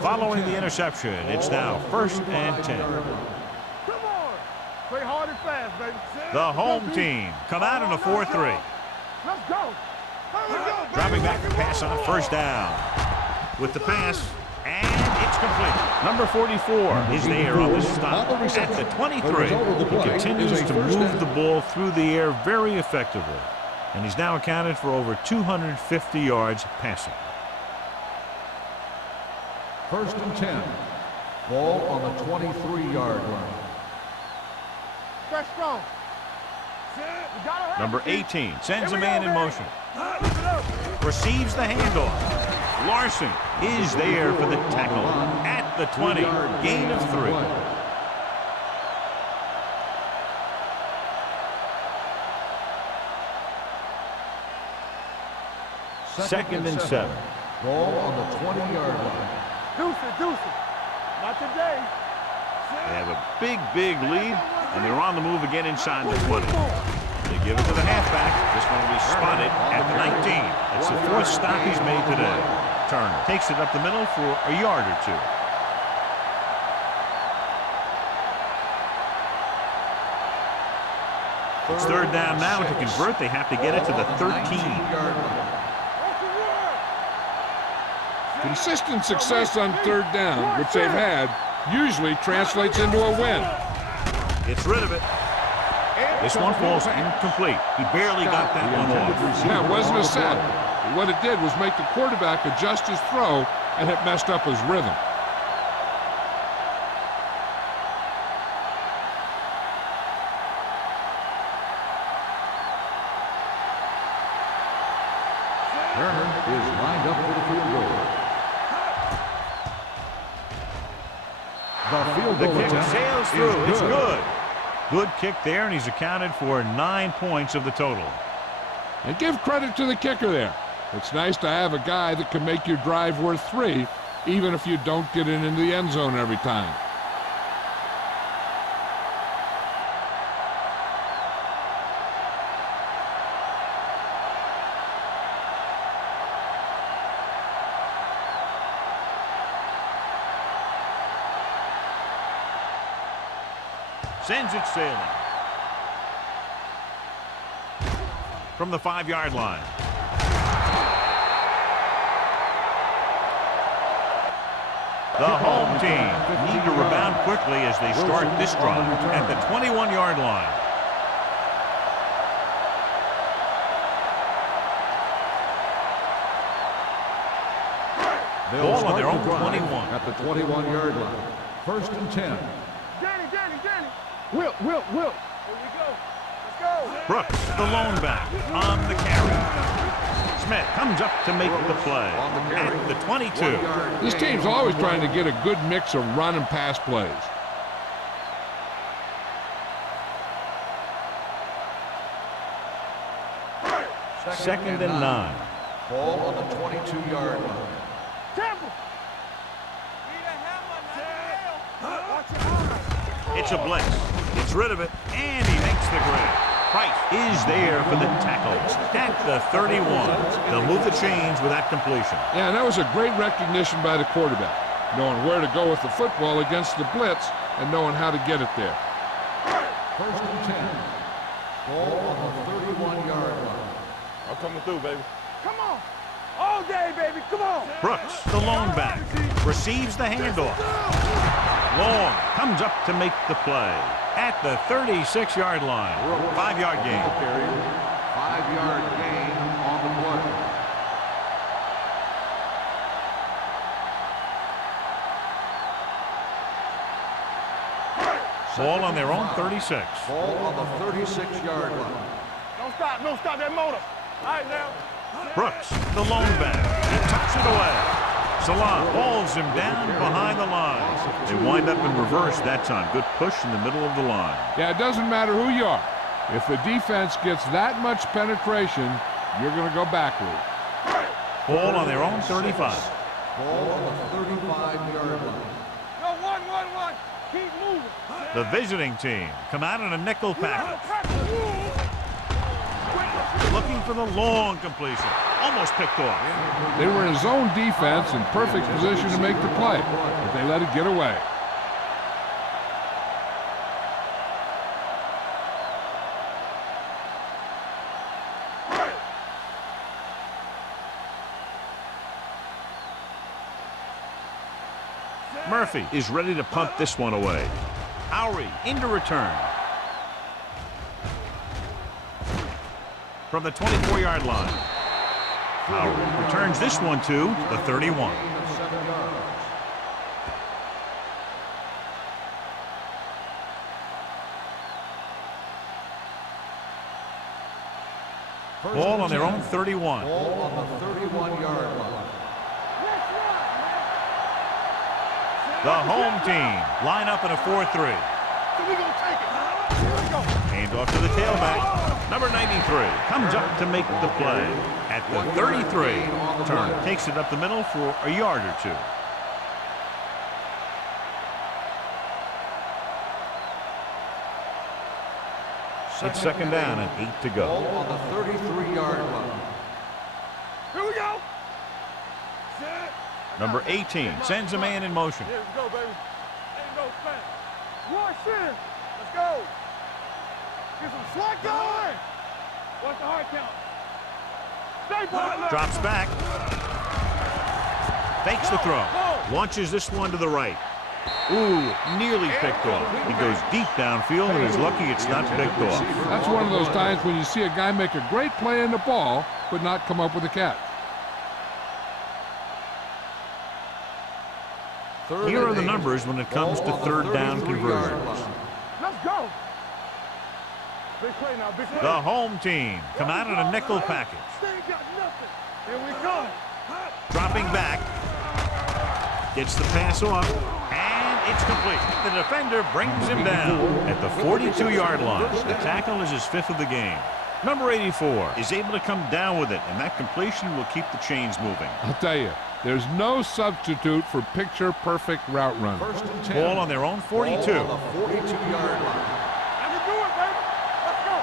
Following the interception, it's now 1st and 10. Come on. Play hard and fast, baby. The home team come out in a 4-3. Let's go. Let's go, baby. Dropping back to pass on 1st down. With the pass, and it's complete. Number 44 is there on the stop at the 23. He continues to move the ball through the air very effectively. And he's now accounted for over 250 yards passing. First and 10. Ball on the 23-yard line. Stretch strong. Number 18 sends a man in motion. Receives the handoff. Larson is there for the tackle at the 20. Gain of 3. Second and 7. Ball on the 20-yard line. Deuce it. Not today. They have a big lead, and they're on the move again inside the 20. They give it to the halfback. This one will be spotted at the 19. That's the 4th stop he's made today. Turner takes it up the middle for a yard or 2. It's 3rd down now. To convert, they have to get it to the 13. Consistent success on 3rd down, which they've had, usually translates into a win. Gets rid of it. This one falls incomplete. He barely got that one off. Yeah, it wasn't a set. What it did was make the quarterback adjust his throw, and it messed up his rhythm. Turner is lined up for the field goal. The field The goal kick attempt sails through. is It's good. Good kick there, and he's accounted for 9 points of the total. And give credit to the kicker there. It's nice to have a guy that can make your drive worth 3, even if you don't get it into the end zone every time. Sends it sailing. From the 5-yard line. The home team need to rebound quickly as they start this drive at the 21-yard line. Ball on their own 21. At the 21-yard line. First and 10. Danny. Wilt. Here we go. Let's go. Brooks, the lone back, on the carry. Smith comes up to make the play at the 22. This team's always trying to get a good mix of run and pass plays. Second and 9. Ball on the 22-yard line. Temple. It's a blitz. Gets rid of it, and he makes the grab. Price is there for the tackle at the 31. They'll move the chains with that completion. Yeah, and that was a great recognition by the quarterback, knowing where to go with the football against the blitz and knowing how to get it there. First and 10. Ball on the 31-yard line. I'm coming through, baby. Come on. All day, baby. Come on. Brooks, the lone back, receives the handoff. Long comes up to make the play at the 36-yard line. 5-yard gain. 5-yard gain on the play. Ball on their own 36. Ball on the 36-yard line. Don't stop that motor. All right, now. Brooks, the lone back. He tucks it away. Salah hauls him down behind the line. They wind up in reverse that time. Good push in the middle of the line. Yeah, it doesn't matter who you are. If the defense gets that much penetration, you're going to go backward. Ball on their own 35. Ball on the 35-yard line. No, one. Keep moving. The visiting team come out in a nickel package. Looking for the long completion. Almost picked off. They were in zone defense in perfect position to make the play, but they let it get away. Murphy is ready to punt this one away. Lowry into return. From the 24-yard line. Lowry returns this one to the 31. Ball on their own 31. Ball on the 31-yard line. The home team line up in a 4-3. So we gonna take it. Here we go. Hand off to the tailback. Number 93 comes up to make the play at the 33. Turner takes it up the middle for a yard or two. It's second down and 8 to go. Ball on the 33-yard line. Here we go. Set. Number 18 sends a man in motion. Here we go, baby. Ain't no fence. Rush in. Let's go. Get some slack going. What's the hard count? Stay put. Drops back. Fakes the throw. Launches this one to the right. Ooh, nearly picked off. He goes deep downfield and is lucky it's not picked off. That's one of those times when you see a guy make a great play in the ball, but not come up with a catch. Here are the numbers when it comes to third down conversions. Let's go. Big play now, big play. The home team come out in a nickel package. They ain't got nothing. Here we go. Dropping back. Gets the pass off. And it's complete. The defender brings him down at the 42-yard line. The tackle is his 5th of the game. Number 84 is able to come down with it, and that completion will keep the chains moving. I'll tell you, there's no substitute for picture-perfect route running. First and 10. Ball on their own 42. Ball on the 42-yard line. Let me do it, baby. Let's go.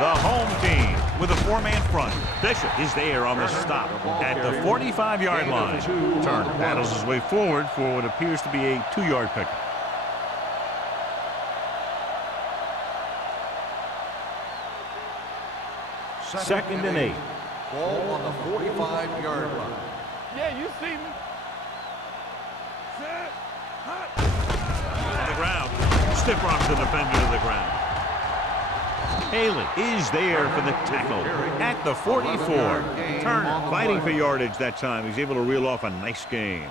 The home team with a 4-man front. Bishop is there on the stop at the 45-yard line. Turner battles his way forward for what appears to be a 2-yard pickup. Second and 8. Ball on the 45-yard line. Yeah, you see me. Set. Hot. To the ground. Stiff arms the defender to the ground. Haley is there for the tackle at the 44. Turner fighting for yardage that time. He's able to reel off a nice gain.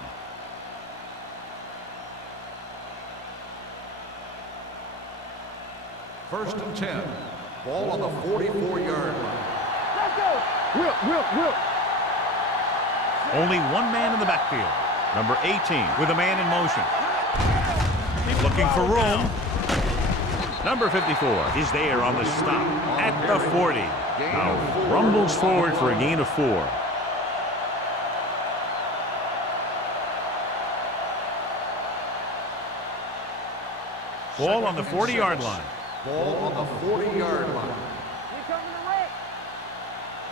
First and 10. Ball on the 44-yard line. Let's go. Will. Only one man in the backfield. Number 18 with a man in motion. Looking for room. Number 54 is there on the stop at the 40. Now rumbles forward for a gain of 4. Ball on the 40-yard line. Ball on the 40-yard line. Here coming the wreck.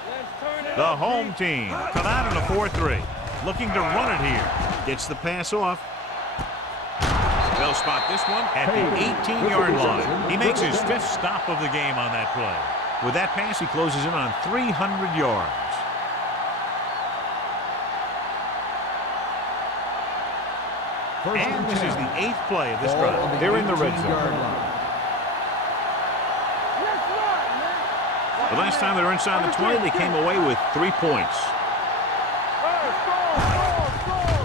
Let's turn it The up. home team come out in a 4-3. Looking to run it here. Gets the pass off. They'll spot this one at the 18-yard line. He makes his 5th stop of the game on that play. With that pass, he closes in on 300 yards. And this is the 8th play of this drive. They're in the red zone. The last time they were inside the 20, they came away with 3 points.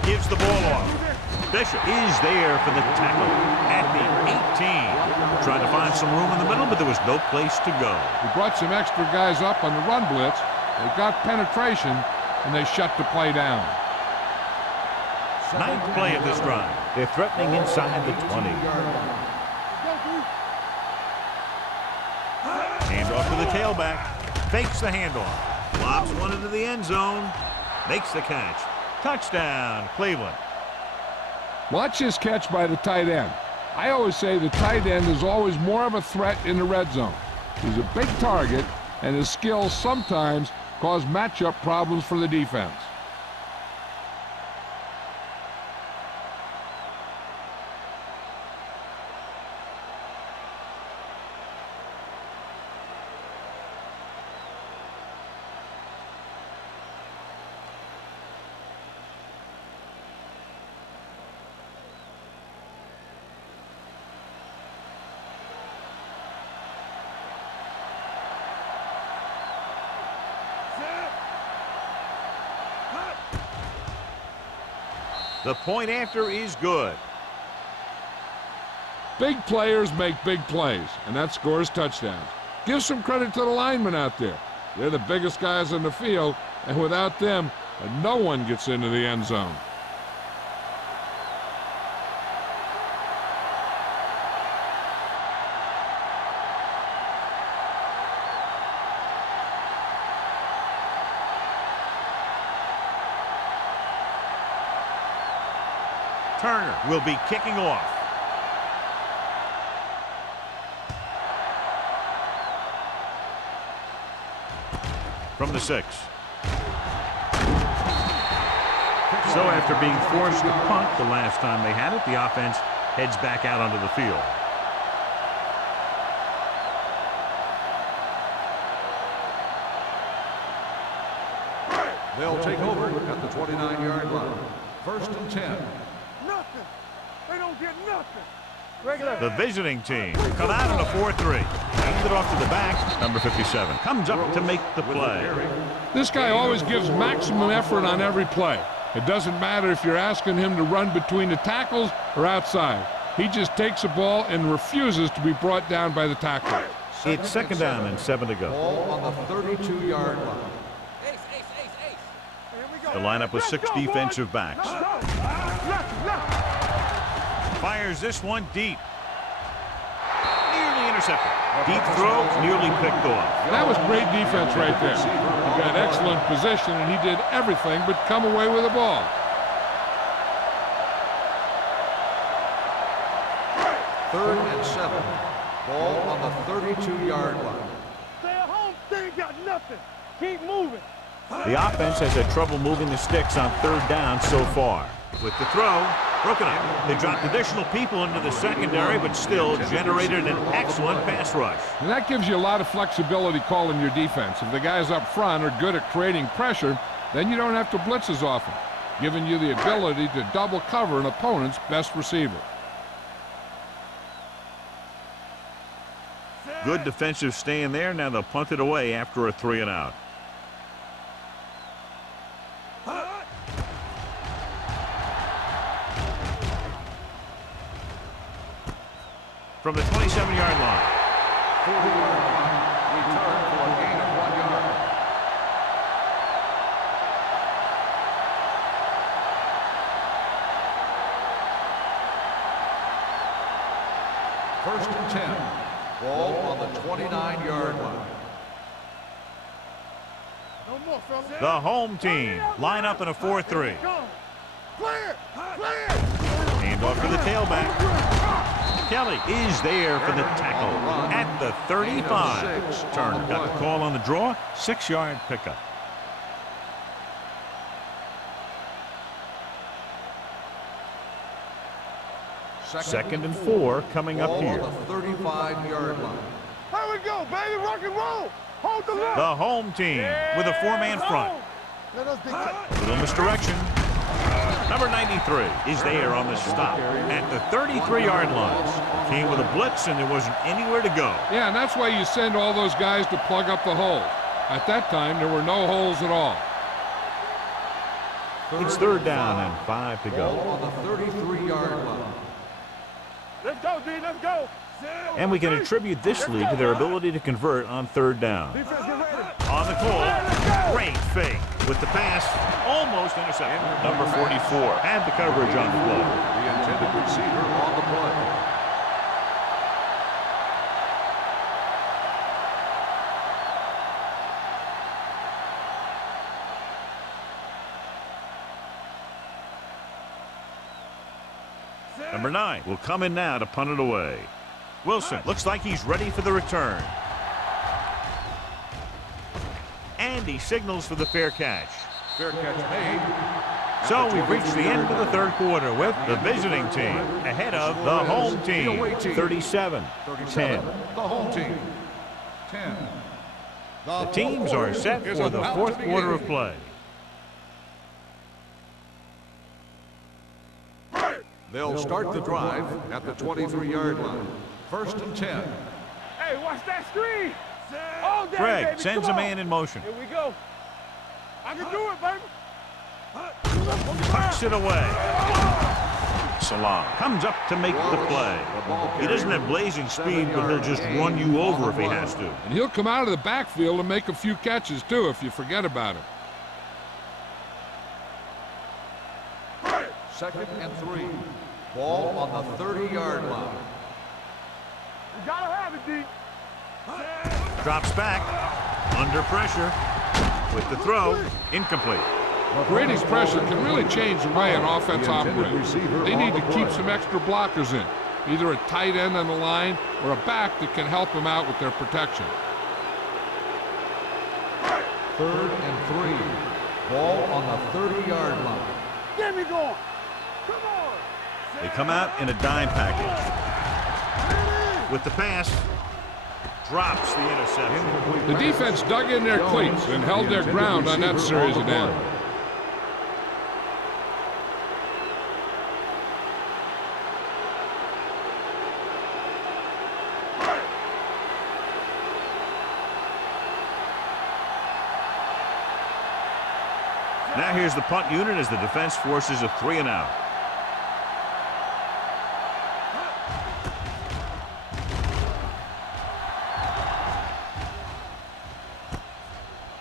Gives the ball off. Bishop is there for the tackle at the 18. Trying to find some room in the middle, but there was no place to go. He brought some extra guys up on the run blitz. They got penetration, and they shut the play down. 9th play of this drive. They're threatening inside the 20. Hand off to the tailback. Fakes the handoff. Lobs one into the end zone. Makes the catch. Touchdown, Cleveland. Watch this catch by the tight end. I always say the tight end is always more of a threat in the red zone. He's a big target, and his skills sometimes cause matchup problems for the defense. The point after is good. Big players make big plays, and that scores touchdowns. Give some credit to the linemen out there. They're the biggest guys in the field, and without them, no one gets into the end zone. Turner will be kicking off. From the 6. So after being forced to punt the last time they had it, the offense heads back out onto the field. They'll take over at the 29-yard line. 1st and 10. Nothing. They don't get nothing. The visiting team come out in a 4-3. Hands it off to the back. Number 57 comes up to make the play. This guy always gives maximum effort on every play. It doesn't matter if you're asking him to run between the tackles or outside. He just takes the ball and refuses to be brought down by the tackler. It's second down and 7 to go. Ball on the 32-yard line. The lineup with 6 defensive backs. Fires this one deep. Nearly intercepted. Deep throw, nearly picked off. That was great defense right there. He got excellent position, and he did everything but come away with the ball. Third and 7. Ball on the 32-yard line. Stay at home. They ain't got nothing. Keep moving. The offense has had trouble moving the sticks on third down so far. With the throw, broken up. They dropped additional people into the secondary, but still generated an excellent pass rush. And that gives you a lot of flexibility calling your defense. If the guys up front are good at creating pressure, then you don't have to blitz as often, giving you the ability to double cover an opponent's best receiver. Good defensive stand there. Now they'll punt it away after a 3 and out. From the 27-yard line. 40-yard line. Return for a gain of 1 yard. First and 10. Ball on the 29-yard line. No more, fellas. The home team line up in a 4-3. Clear. Clear. Hand off to the tailback. Kelly is there for the tackle at the 35. Turner got the call on the draw. 6-yard pickup. Second and 4 coming up here. On the 35-yard line. Here we go, baby. Rock and roll. Hold the line. The home team with a 4-man front. Let us dictate. Little misdirection. Number 93 is there on the stop at the 33-yard line. Came with a blitz, and there wasn't anywhere to go. Yeah, and that's why you send all those guys to plug up the holes. At that time, there were no holes at all. It's third down and 5 to Ball go. on the 33-yard line. Let's go, D. Let's go. And we can attribute this lead to their ability to convert on third down. Defense, get ready. On the call, great fake with the pass, almost intercepted. Number 44 had the coverage on the play. The intended receiver on the play. Number 9 will come in now to punt it away. Wilson looks like he's ready for the return. And he signals for the fair catch. Fair catch made. So we've reached the end of the third quarter with the visiting team ahead of the home team. 37-10. The home team. 10. The teams are set for the fourth quarter of play. They'll start the drive at the 23-yard line. First and 10. Hey, watch that screen. Oh, damn, Greg baby. sends Come a on. man in motion. Here we go. I can do it, baby. Punched it away. pass along. Comes up to make the play. He doesn't have blazing speed, but he'll just run you over if he has to. And he'll come out of the backfield and make a few catches, too, if you forget about him. 2nd and 3. Ball on the 30-yard line. You gotta have it, D. Drops back. Under pressure. With the throw. Incomplete. Brady's pressure can really change the way an offense operates. They need to keep some extra blockers in, either a tight end on the line or a back that can help them out with their protection. 3rd and 3. Ball on the 30-yard line. Get me going. Come on. They come out in a dime package. With the pass. Drops the interception. The defense dug in their cleats and held their ground on that series of downs. Now here's the punt unit as the defense forces a 3-and-out.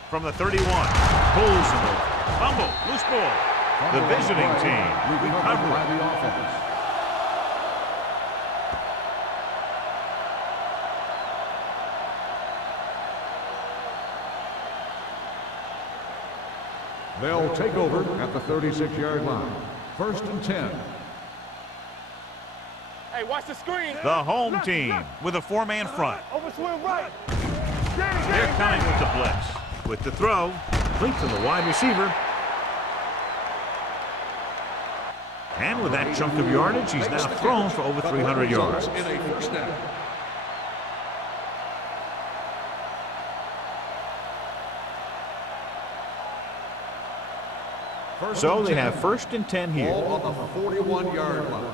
From the 31, pulls him over. Fumble, loose ball. The visiting team recovering. They'll take over at the 36-yard line. 1st and 10. Hey, watch the screen. The home team with a 4-man front. Overswing right. They're coming with the blitz. With the throw, complete to the wide receiver. And with that chunk of yardage, he's now thrown for over 300 yards. In a 1st down. So they have 1st and 10 here. Ball on the 41-yard line.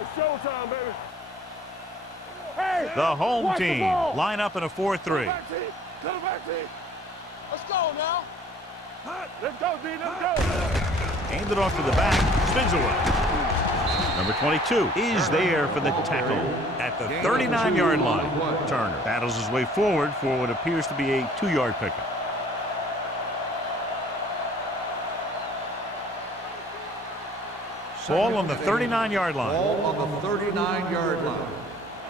It's showtime, baby. Hey, The home watch the team ball. line up in a 4-3. Back team. Come back team. Let's go now. Let's go, D. Let's go. Hand it off to the back. Spins away. Number 22 is there for the tackle at the 39-yard line. Turner battles his way forward for what appears to be a 2-yard pickup. Ball on the 39-yard line. Ball on the 39-yard line.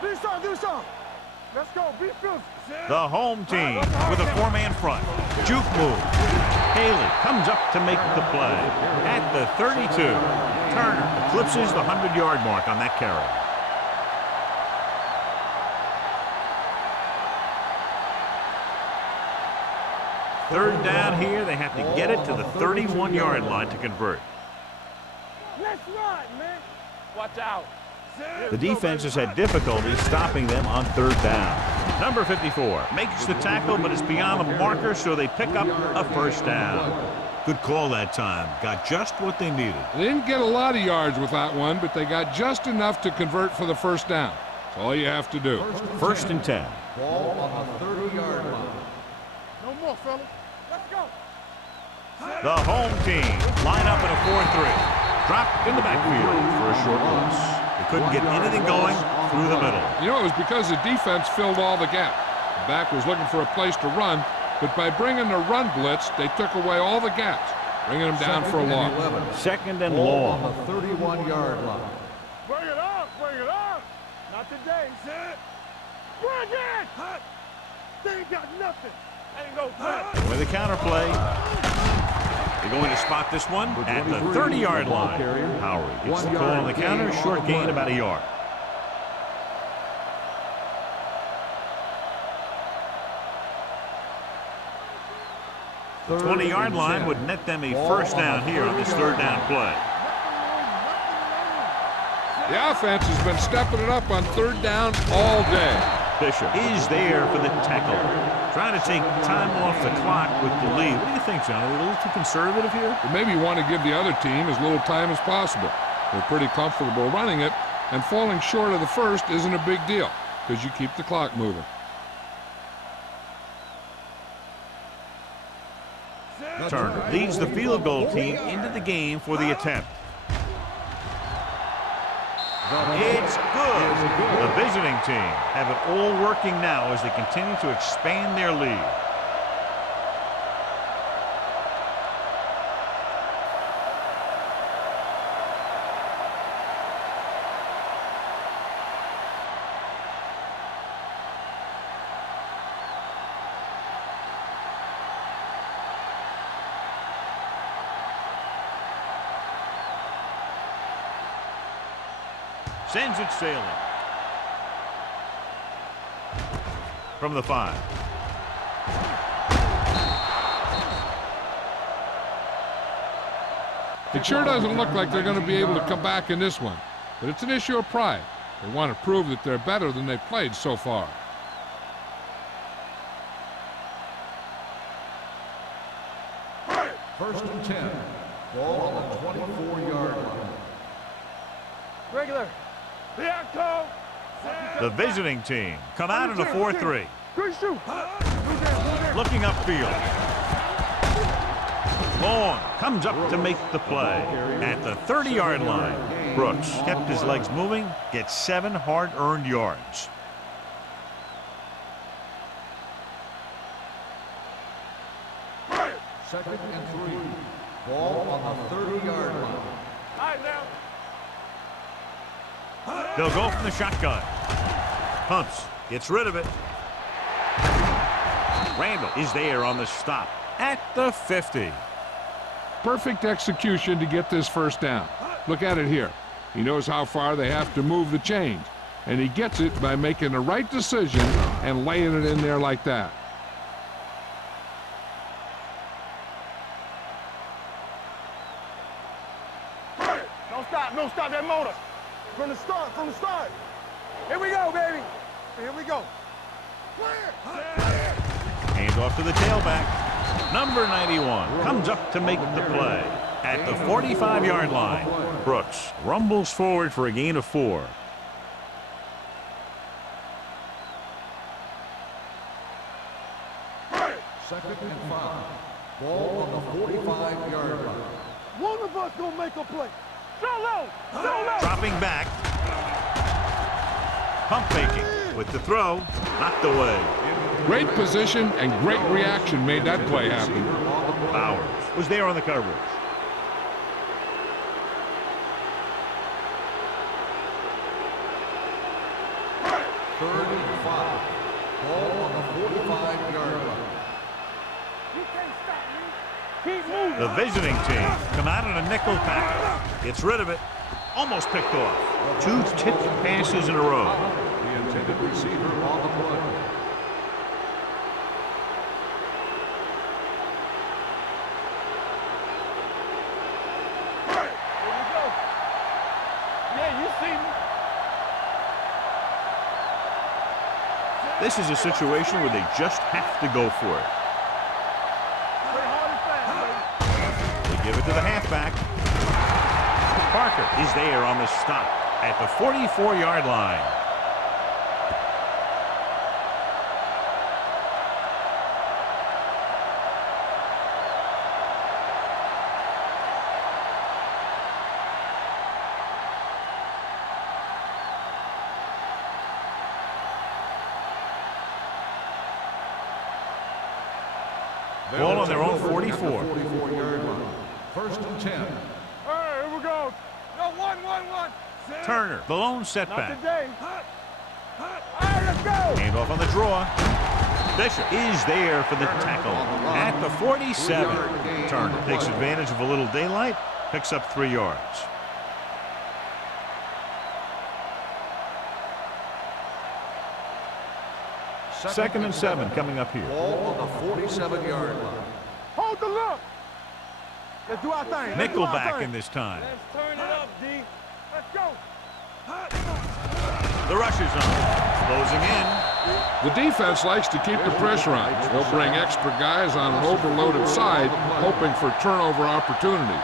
Do something. Let's go. Be fierce. The home team with a 4-man front. Juke move. Haley comes up to make the play at the 32. Turner eclipses the 100-yard mark on that carry. Third down here. They have to get it to the 31-yard line to convert. Let's ride, man. Watch out. The defense has had difficulty stopping them on 3rd down. Number 54 makes the tackle, but it's beyond the marker, so they pick up a 1st down. Good call that time. Got just what they needed. They didn't get a lot of yards with that one, but they got just enough to convert for the 1st down. That's all you have to do. 1st and 10. Ball on the 30-yard line. No more, fellas. Let's go. The home team line up in a 4-3. Dropped in the backfield for a short loss. They couldn't get anything going through the middle. You know, it was because the defense filled all the gap. The back was looking for a place to run, but by bringing the run blitz, they took away all the gaps, bringing them down for a loss. 2nd and Ball long. on the 31-yard line. Bring it up. Bring it up. Not today, Sid. Bring it. They ain't got nothing. Ain't no play. With the counterplay. They're going to spot this one at the 30-yard line. Howard gets the call on the counter. Short gain about a yard. The 20-yard line would net them a 1st down here on this 3rd down play. The offense has been stepping it up on 3rd down all day. Bishop is there for the tackle. Trying to take time off the clock with the lead. What do you think, John? Are we a little too conservative here? But maybe you want to give the other team as little time as possible. They're pretty comfortable running it, and falling short of the 1st isn't a big deal because you keep the clock moving. Turner leads the field goal team into the game for the attempt. It's good. The visiting team have it all working now as they continue to expand their lead. Sends it sailing. From the 5. It sure doesn't look like they're going to be able to come back in this one, but it's an issue of pride. They want to prove that they're better than they've played so far. First and 10. Ball on the 24-yard line. Regular. Bianco. The visiting team come out in a 4-3. Good shoot. Looking upfield. Long comes up to make the play at the 30-yard line. Brooks kept his legs moving, gets 7 hard-earned yards. Second and 3. Ball on the 30-yard line. All right, now. They'll go from the shotgun. Pumps, gets rid of it. Randall is there on the stop at the 50. Perfect execution to get this first down. Look at it here. He knows how far they have to move the chains, and he gets it by making the right decision and laying it in there like that. Don't stop that motor. From the start. Here we go, baby. Here we go. Clear. Hands off to the tailback. Number 91 comes up to make the play at the 45-yard line. Brooks rumbles forward for a gain of 4. Second and 5. Ball on the 45-yard line. One of us gonna make a play. Solo. Dropping back. Pump faking with the throw. Knocked away. Great position and great reaction made that play happen. Bowers was there on the coverage. Third and 5. Ball on the 45-yard line. You can't stop me. Keep moving. The visiting team come out in a nickel package. Gets rid of it. Almost picked off. 2 tipped passes in a row. The intended receiver on the play. Here we go. Yeah, you see me. This is a situation where they just have to go for it. Play hard and fast, baby. They give it to the halfback. Parker is there on the stop at the 44-yard line. Ball on their own 44. 44-yard line. First and 10. All right, here we go. No, one. Turner, the lone Not setback. today. All right, let's go. Hand off on the draw. Bishop is there for the tackle at the 47. Turner takes advantage of a little daylight, picks up 3 yards. Second and 7 coming up here. Ball on the 47-yard line. Hold the look. Let's do our thing. Nickelback in this time. Let's turn it up, D. Let's go. The rush is on. Closing in. The defense likes to keep the pressure on. They'll bring extra guys on an overloaded side, hoping for turnover opportunities.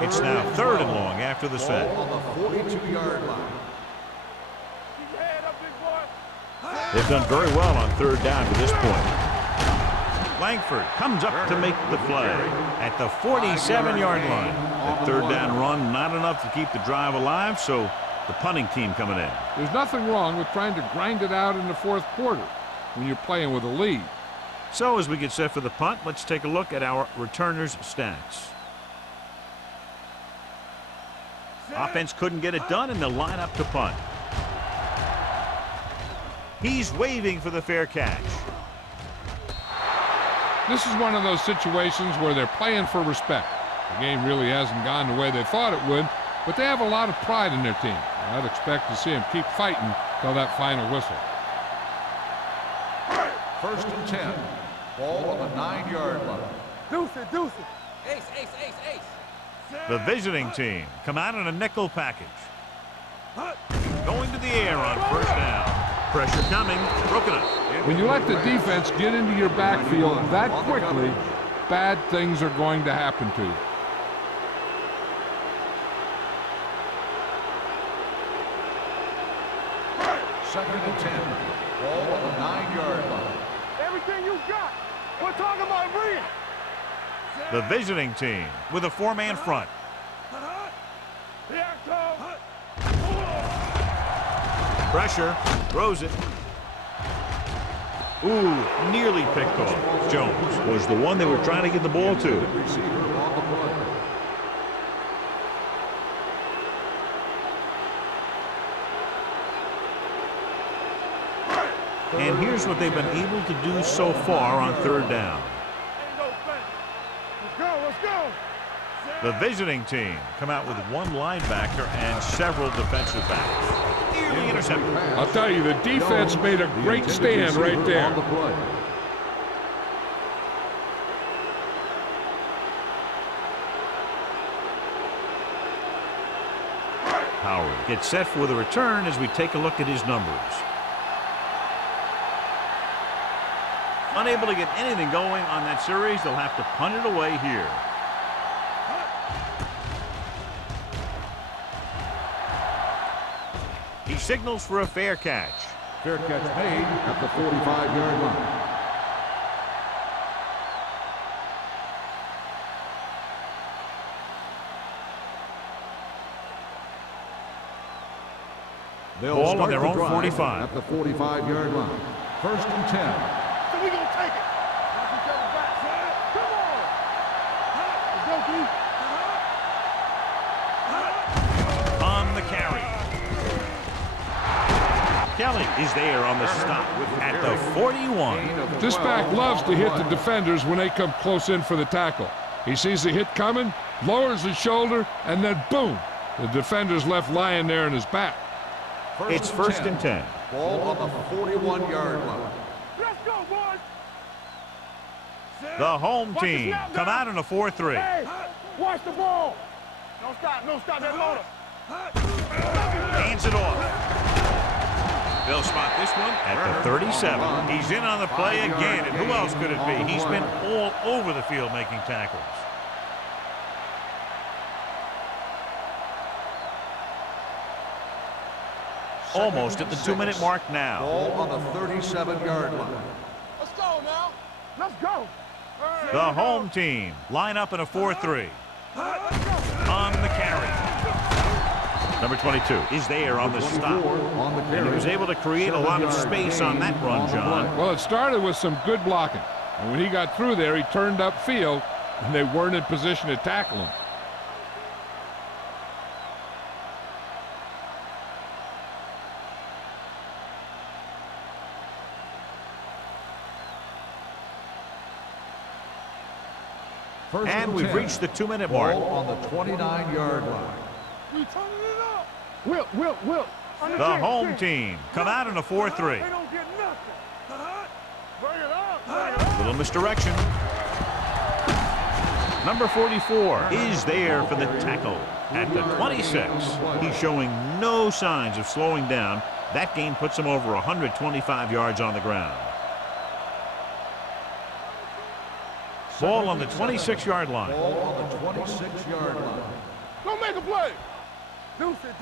It's now 3rd and long after the set. Ball on the 42-yard line. Keep your head up, big boy. They've done very well on 3rd down to this point. Langford comes up to make the play at the 47-yard line. The 3rd down run not enough to keep the drive alive, so the punting team coming in. There's nothing wrong with trying to grind it out in the 4th quarter when you're playing with a lead. So as we get set for the punt, let's take a look at our returners' stats. Offense couldn't get it done, and they'll line up to punt. He's waving for the fair catch. This is one of those situations where they're playing for respect. The game really hasn't gone the way they thought it would, but they have a lot of pride in their team. I'd expect to see them keep fighting till that final whistle. 1st and 10. Ball on the 9-yard line. Deuce it, deuce it. Ace, ace, ace, ace. The visiting team come out in a nickel package. Going to the air on 1st down. Pressure coming, broken up. When you let the defense get into your backfield that quickly, bad things are going to happen to you. Second and 10. Ball on the 9-yard line. Everything you got. We're talking about bring it. The visiting team with a 4-man front. Here I come. Pressure, throws it. Ooh, nearly picked off. Jones was the one they were trying to get the ball to. Receiver on the play. And here's what they've been able to do so far on 3rd down. Ain't no thing. Let's go, let's go. The visiting team come out with 1 linebacker and several defensive backs. Nearly intercepted. I'll tell you, the defense made a great stand right there. On the play. Howard gets set for the return as we take a look at his numbers. Unable to get anything going on that series, they'll have to punt it away here. He signals for a fair catch. Fair catch made at the 45-yard line. They'll Ball on start their the own drive 45. at the 45-yard line. 1st and 10. So we gonna take it. Knock each other back. Come on. Let's go, D. On the carry. Kelly is there on the stop at the 41. This back loves to hit the defenders when they come close in for the tackle. He sees the hit coming, lowers his shoulder, and then boom, the defender's left lying there in his back. It's 1st and 10. Ball on the 41-yard line. Let's go, boys. The home team come out in a 4-3. Hey, watch the ball. Don't stop that motor. Hands it off. They'll spot this one at the 37. He's in on the play again, and who else could it be? He's been all over the field making tackles. Almost at the 2-minute mark now. Ball on the 37-yard line. Let's go now. Let's go. The home team line up in a 4-3. On the carry. Number 22 is there on the stop. On the And he carry. was able to create a lot of space on that run, John. Well, it started with some good blocking. And when he got through there, he turned upfield, and they weren't in position to tackle him. And we've reached the 2-minute mark. Ball on the 29-yard line. We turning it up. Will. The home team come out in a 4-3. They don't get nothing. Bring it up. Little misdirection. Number 44 is there for the tackle at the 26. He's showing no signs of slowing down. That gain puts him over 125 yards on the ground. Ball on the 26-yard line. Ball on the 26-yard line. Go make a play. Deuce it.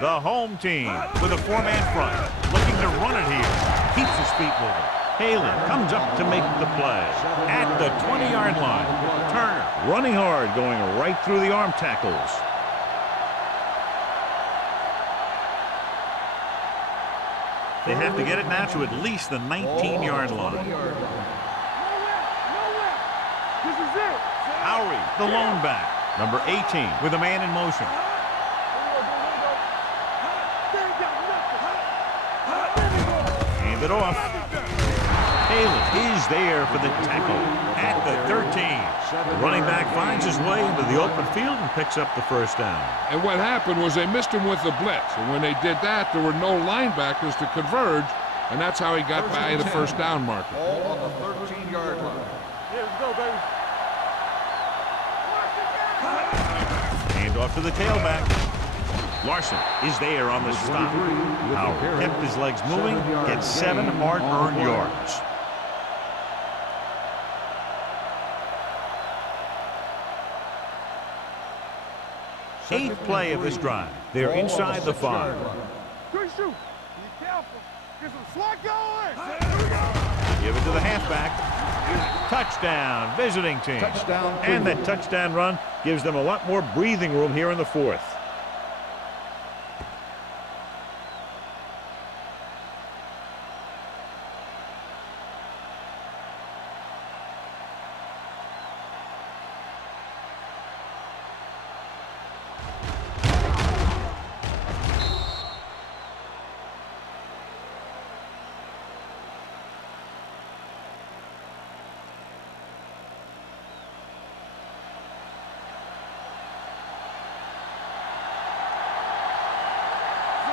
The home team with a four-man front, looking to run it here. Keeps his feet moving. Palin comes up to make the play at the 20-yard line. Turner running hard, going right through the arm tackles. They have to get it now to at least the 19-yard line. Nowhere. This is it. Howery, the lone back. Number 18 with a man in motion. Hand it off. Palin is there for the tackle at the 13. The running back finds his way into the open field and picks up the first down. And what happened was they missed him with the blitz. And when they did that, there were no linebackers to converge, and that's how he got by the first down marker. Ball on the 13-yard line. Yeah, let's go, baby. Hand off to the tailback. Larson is there on the stop. Howard kept his legs moving, gets 7 hard-earned yards. Eighth play of this drive. They're inside the 5. Good shoot. Be careful. Get some slot going. Give it to the halfback. Touchdown, visiting team. Touchdown. And that touchdown run gives them a lot more breathing room here in the 4th.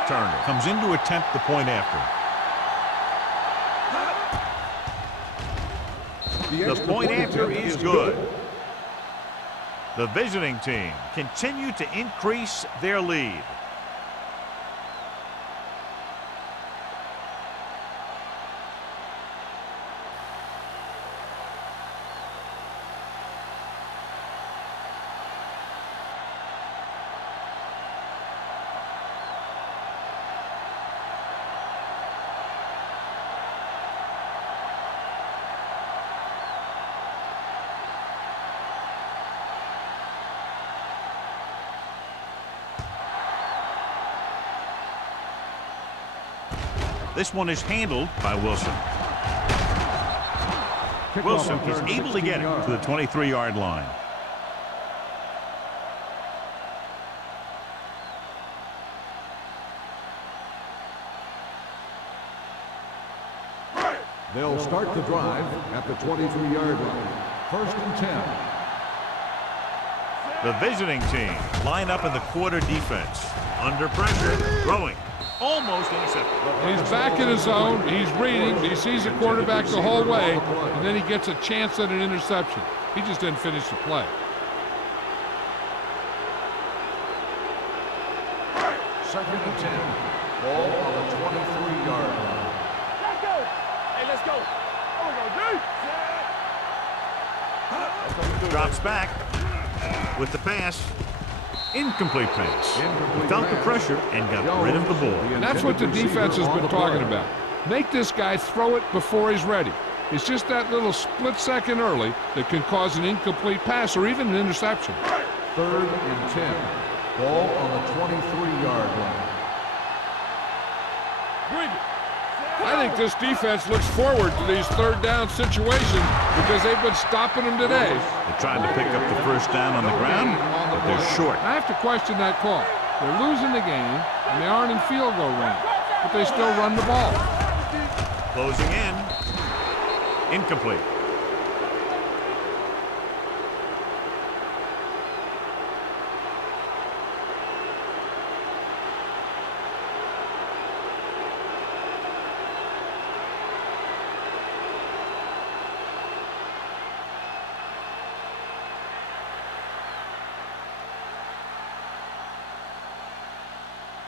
Turner comes in to attempt the point after. The point after is good. The visiting team continue to increase their lead. This one is handled by Wilson. Wilson is able to get it to the 23-yard line. They'll start the drive at the 23-yard line. 1st and 10. The visiting team line up in the quarter defense. Under pressure, throwing. Almost intercepted. He's back in his zone. He's reading. He sees the quarterback the whole way, and then he gets a chance at an interception. He just didn't finish the play. 2nd and 10. Ball on the 23-yard line. Let's go. Hey, let's go. Drops back with the pass. Incomplete pass. He felt the pressure and got rid of the ball. And that's what the defense has been talking about. Make this guy throw it before he's ready. It's just that little split second early that can cause an incomplete pass or even an interception. 3rd and 10. Ball on the 23-yard line. I think this defense looks forward to these third down situations because they've been stopping them today. They tried to pick up the first down on the ground, but they're short. I have to question that call. They're losing the game, and they aren't in field goal range, but they still run the ball. Closing in. Incomplete.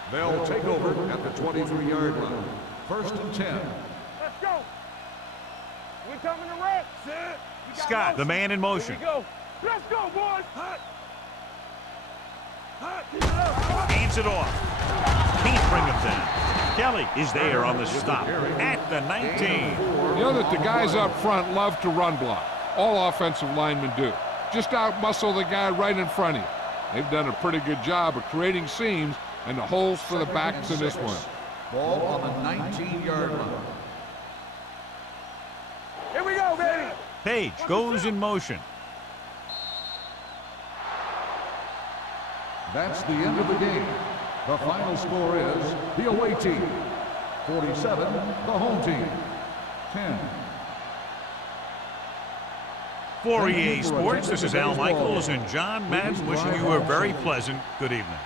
They'll take over at the 23-yard line. 1st and 10. Let's go. We're coming to red. Sit. Scott, the man in motion. Here we go. Let's go, boys. Hands it off. Can't bring him down. Kelly is there on the stop at the 19. You know that the guys up front love to run block. All offensive linemen do. Just out-muscle the guy right in front of you. They've done a pretty good job of creating seams and the holes for the backs in this one. Ball on the 19-yard line. Here we go, baby. Page goes in motion. That's the end of the game. The final score is the away team 47, the home team 10. For EA Sports, this is Al Michaels and John Madden wishing you a very pleasant good evening.